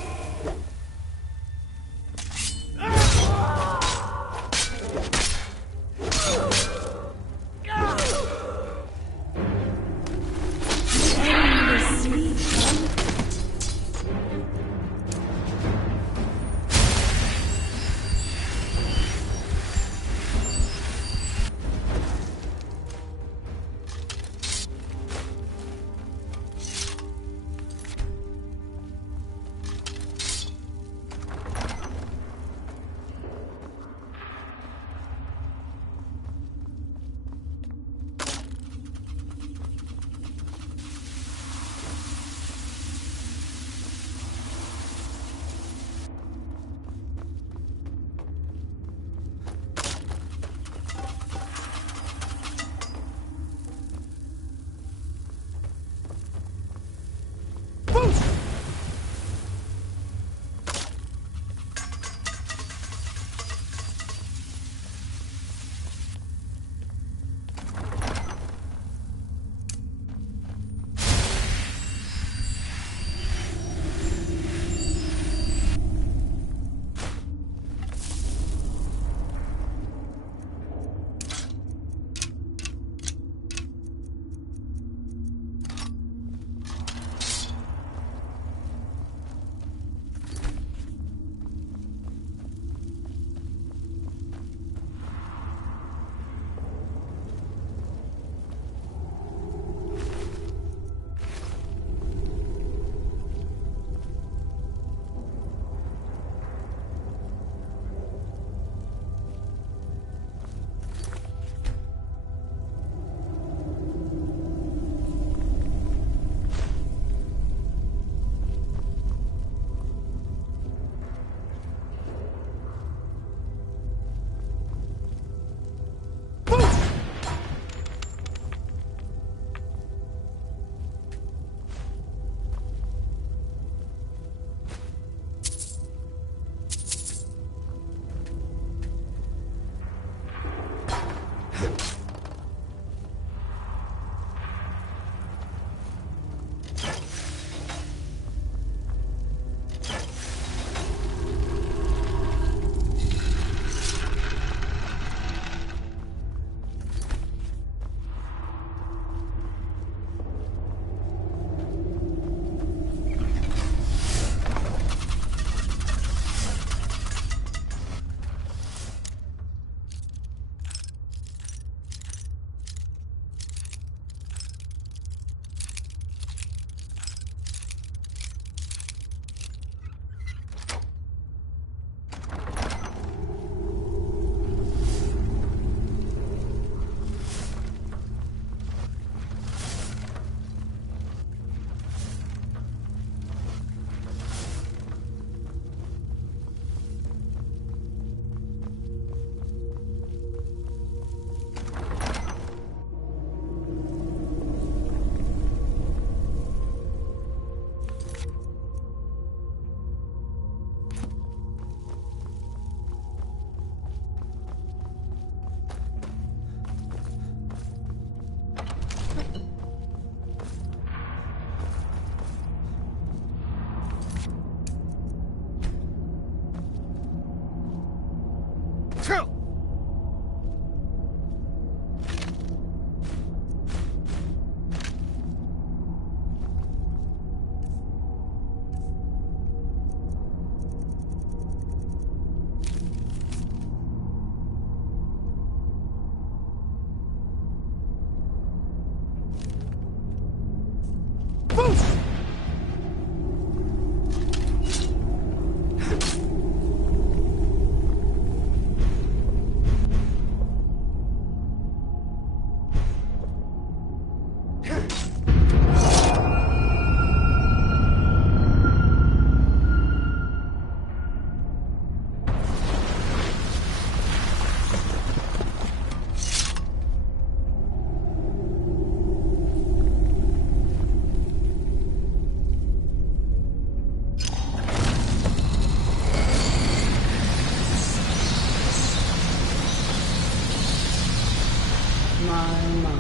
My, my.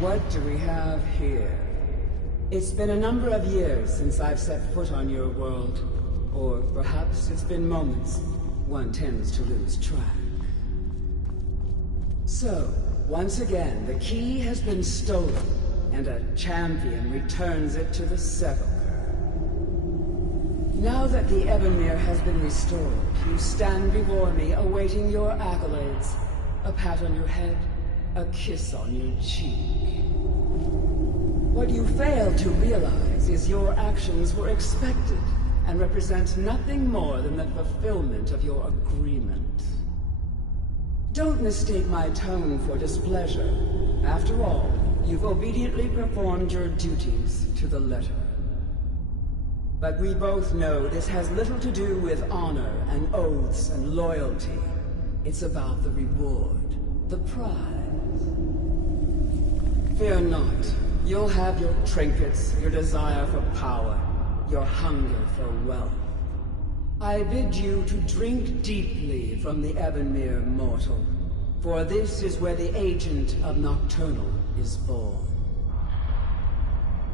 What do we have here? It's been a number of years since I've set foot on your world. Or perhaps it's been moments. One tends to lose track. So, once again, the key has been stolen, and a champion returns it to the Sepulchre. Now that the Ebonmere has been restored, you stand before me awaiting your accolades. A pat on your head, a kiss on your cheek. What you fail to realize is your actions were expected and represent nothing more than the fulfillment of your agreement. Don't mistake my tone for displeasure. After all, you've obediently performed your duties to the letter. But we both know this has little to do with honor and oaths and loyalty. It's about the reward, the prize. Fear not. You'll have your trinkets, your desire for power, your hunger for wealth. I bid you to drink deeply from the Ebonmere mortal, for this is where the agent of Nocturnal is born.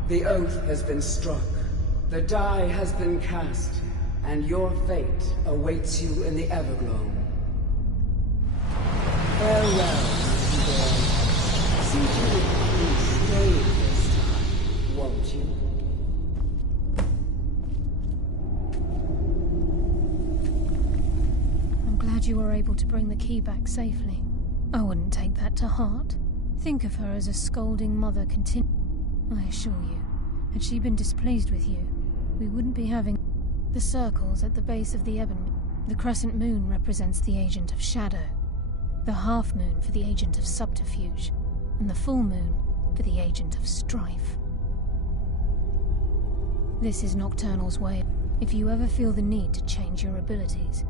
The oath has been struck, the die has been cast, and your fate awaits you in the Everglow. Farewell, Nightingale. See to it you stay this time, won't you? I'm glad you were able to bring the key back safely. I wouldn't take that to heart. Think of her as a scolding mother I assure you, had she been displeased with you, we wouldn't be having the circles at the base of the Ebon. The crescent moon represents the agent of shadow, the half moon for the agent of subterfuge, and the full moon for the agent of strife. This is Nocturnal's way. If you ever feel the need to change your abilities,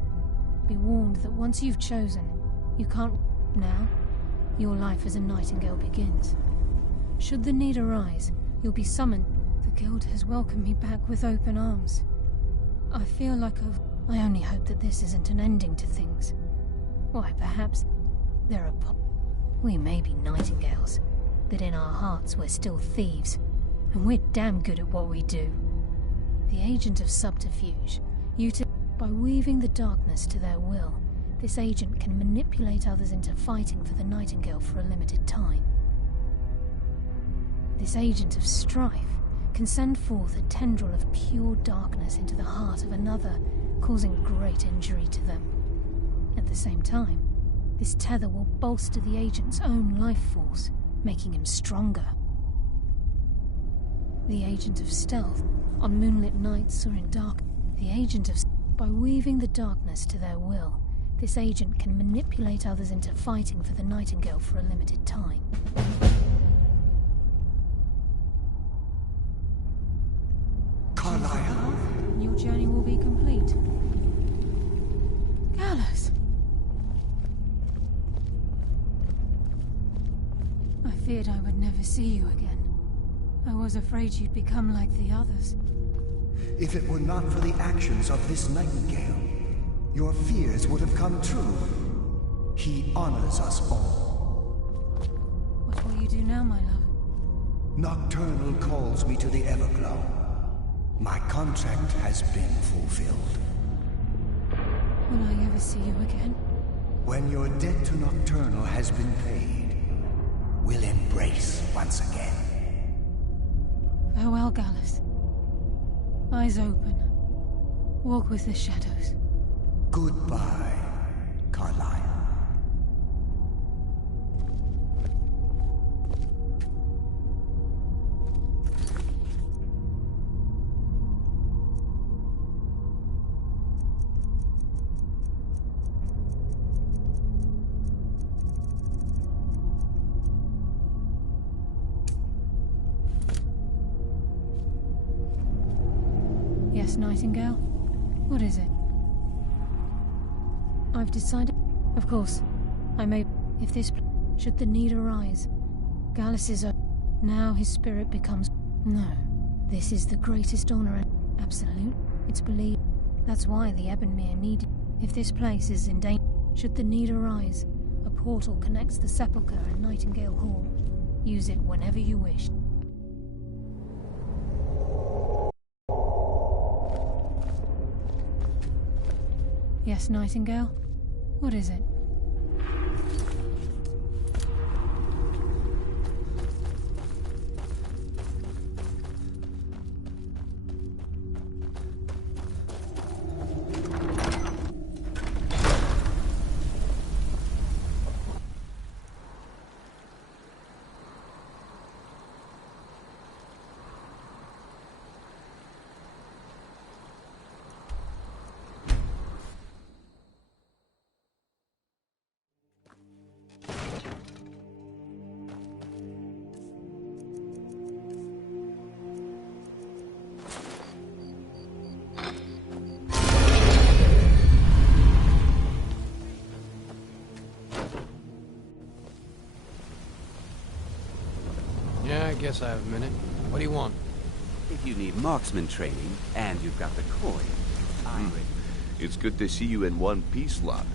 be warned that once you've chosen, you can't. Now, your life as a Nightingale begins. Should the need arise, you'll be summoned. The Guild has welcomed me back with open arms. I feel like I only hope that this isn't an ending to things. Why, perhaps there are we may be Nightingales, but in our hearts we're still thieves, and we're damn good at what we do. The agent of subterfuge, by weaving the darkness to their will, this agent can manipulate others into fighting for the Nightingale for a limited time. This agent of strife can send forth a tendril of pure darkness into the heart of another, causing great injury to them. At the same time, this tether will bolster the agent's own life force, making him stronger. The agent of stealth, on moonlit nights or in dark, the agent of by weaving the darkness to their will, this agent can manipulate others into fighting for the Nightingale for a limited time. Carlisle. And your journey will be complete. Gallus! I feared I would never see you again. I was afraid you'd become like the others. If it were not for the actions of this Nightingale, your fears would have come true. He honors us all. What will you do now, my love? Nocturnal calls me to the Everglow. My contract has been fulfilled. Will I ever see you again? When your debt to Nocturnal has been paid, we'll embrace once again. Farewell, Gallus. Eyes open. Walk with the shadows. Goodbye, Carlisle. Yes, Nightingale? What is it? I've decided... Of course, I may... If this... Should the need arise, Gallus is... Now his spirit becomes... No. This is the greatest honor and... Absolute. It's believed. That's why the Ebonmere needed... If this place is in danger... Should the need arise, a portal connects the Sepulchre and Nightingale Hall. Use it whenever you wish. Yes, Nightingale? What is it? Yeah, I guess I have a minute. What do you want? If you need marksman training, and you've got the coin, It's good to see you in one piece, lad.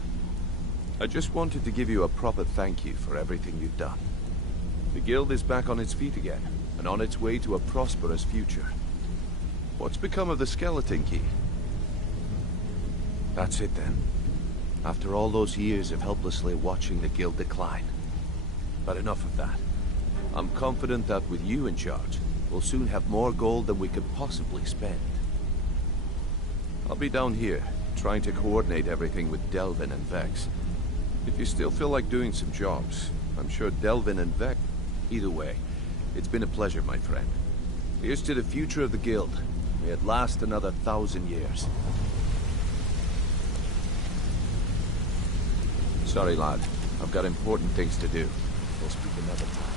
I just wanted to give you a proper thank you for everything you've done. The guild is back on its feet again, and on its way to a prosperous future. What's become of the skeleton key? That's it then. After all those years of helplessly watching the guild decline. But enough of that. I'm confident that with you in charge, we'll soon have more gold than we could possibly spend. I'll be down here, trying to coordinate everything with Delvin and Vex. If you still feel like doing some jobs, I'm sure Delvin and Vex... Either way, it's been a pleasure, my friend. Here's to the future of the guild. May it last another 1,000 years. Sorry, lad. I've got important things to do. We'll speak another time.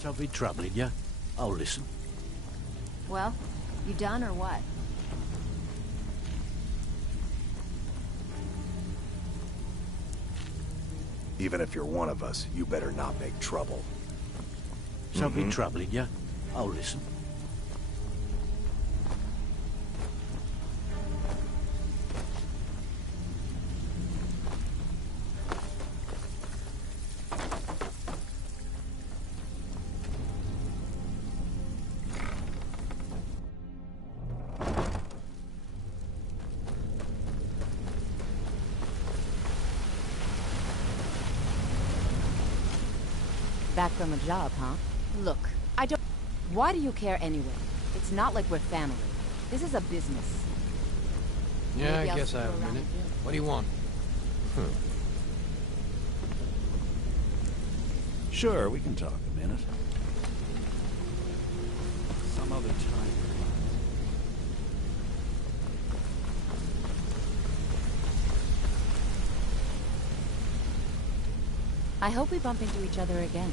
Shall be troubling you. I'll listen. Well, you done or what? Even if you're one of us, you better not make trouble. Shall be troubling you. I'll listen. Back from a job, huh? Look, I don't... Why do you care anyway? It's not like we're family. This is a business. Yeah, Maybe I I'll guess see I you have a around minute. the guild. What do you want? Sure, we can talk a minute. Some other time. I hope we bump into each other again.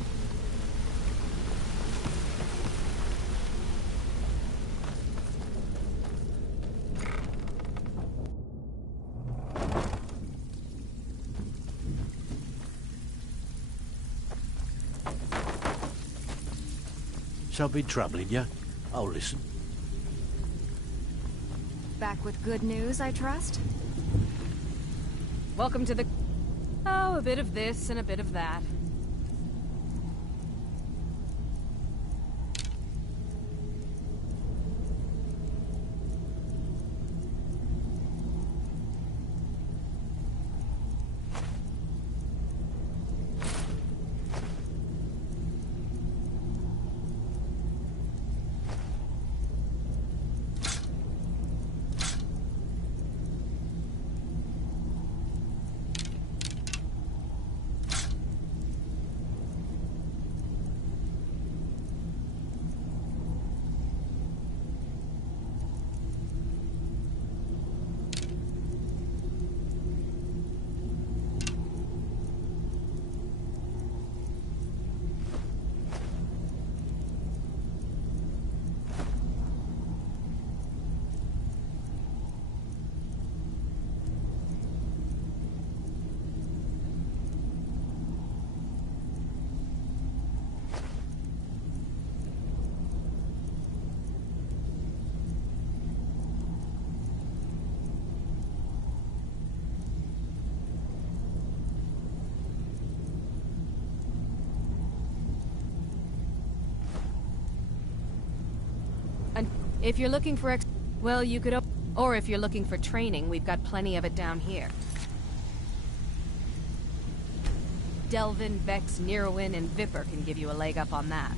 Shall be troubling you. I'll listen. Back with good news, I trust? Welcome to the... Oh, a bit of this and a bit of that. If you're looking for well, you could or if you're looking for training, we've got plenty of it down here. Delvin, Vex, Nirwin, and Viper can give you a leg up on that.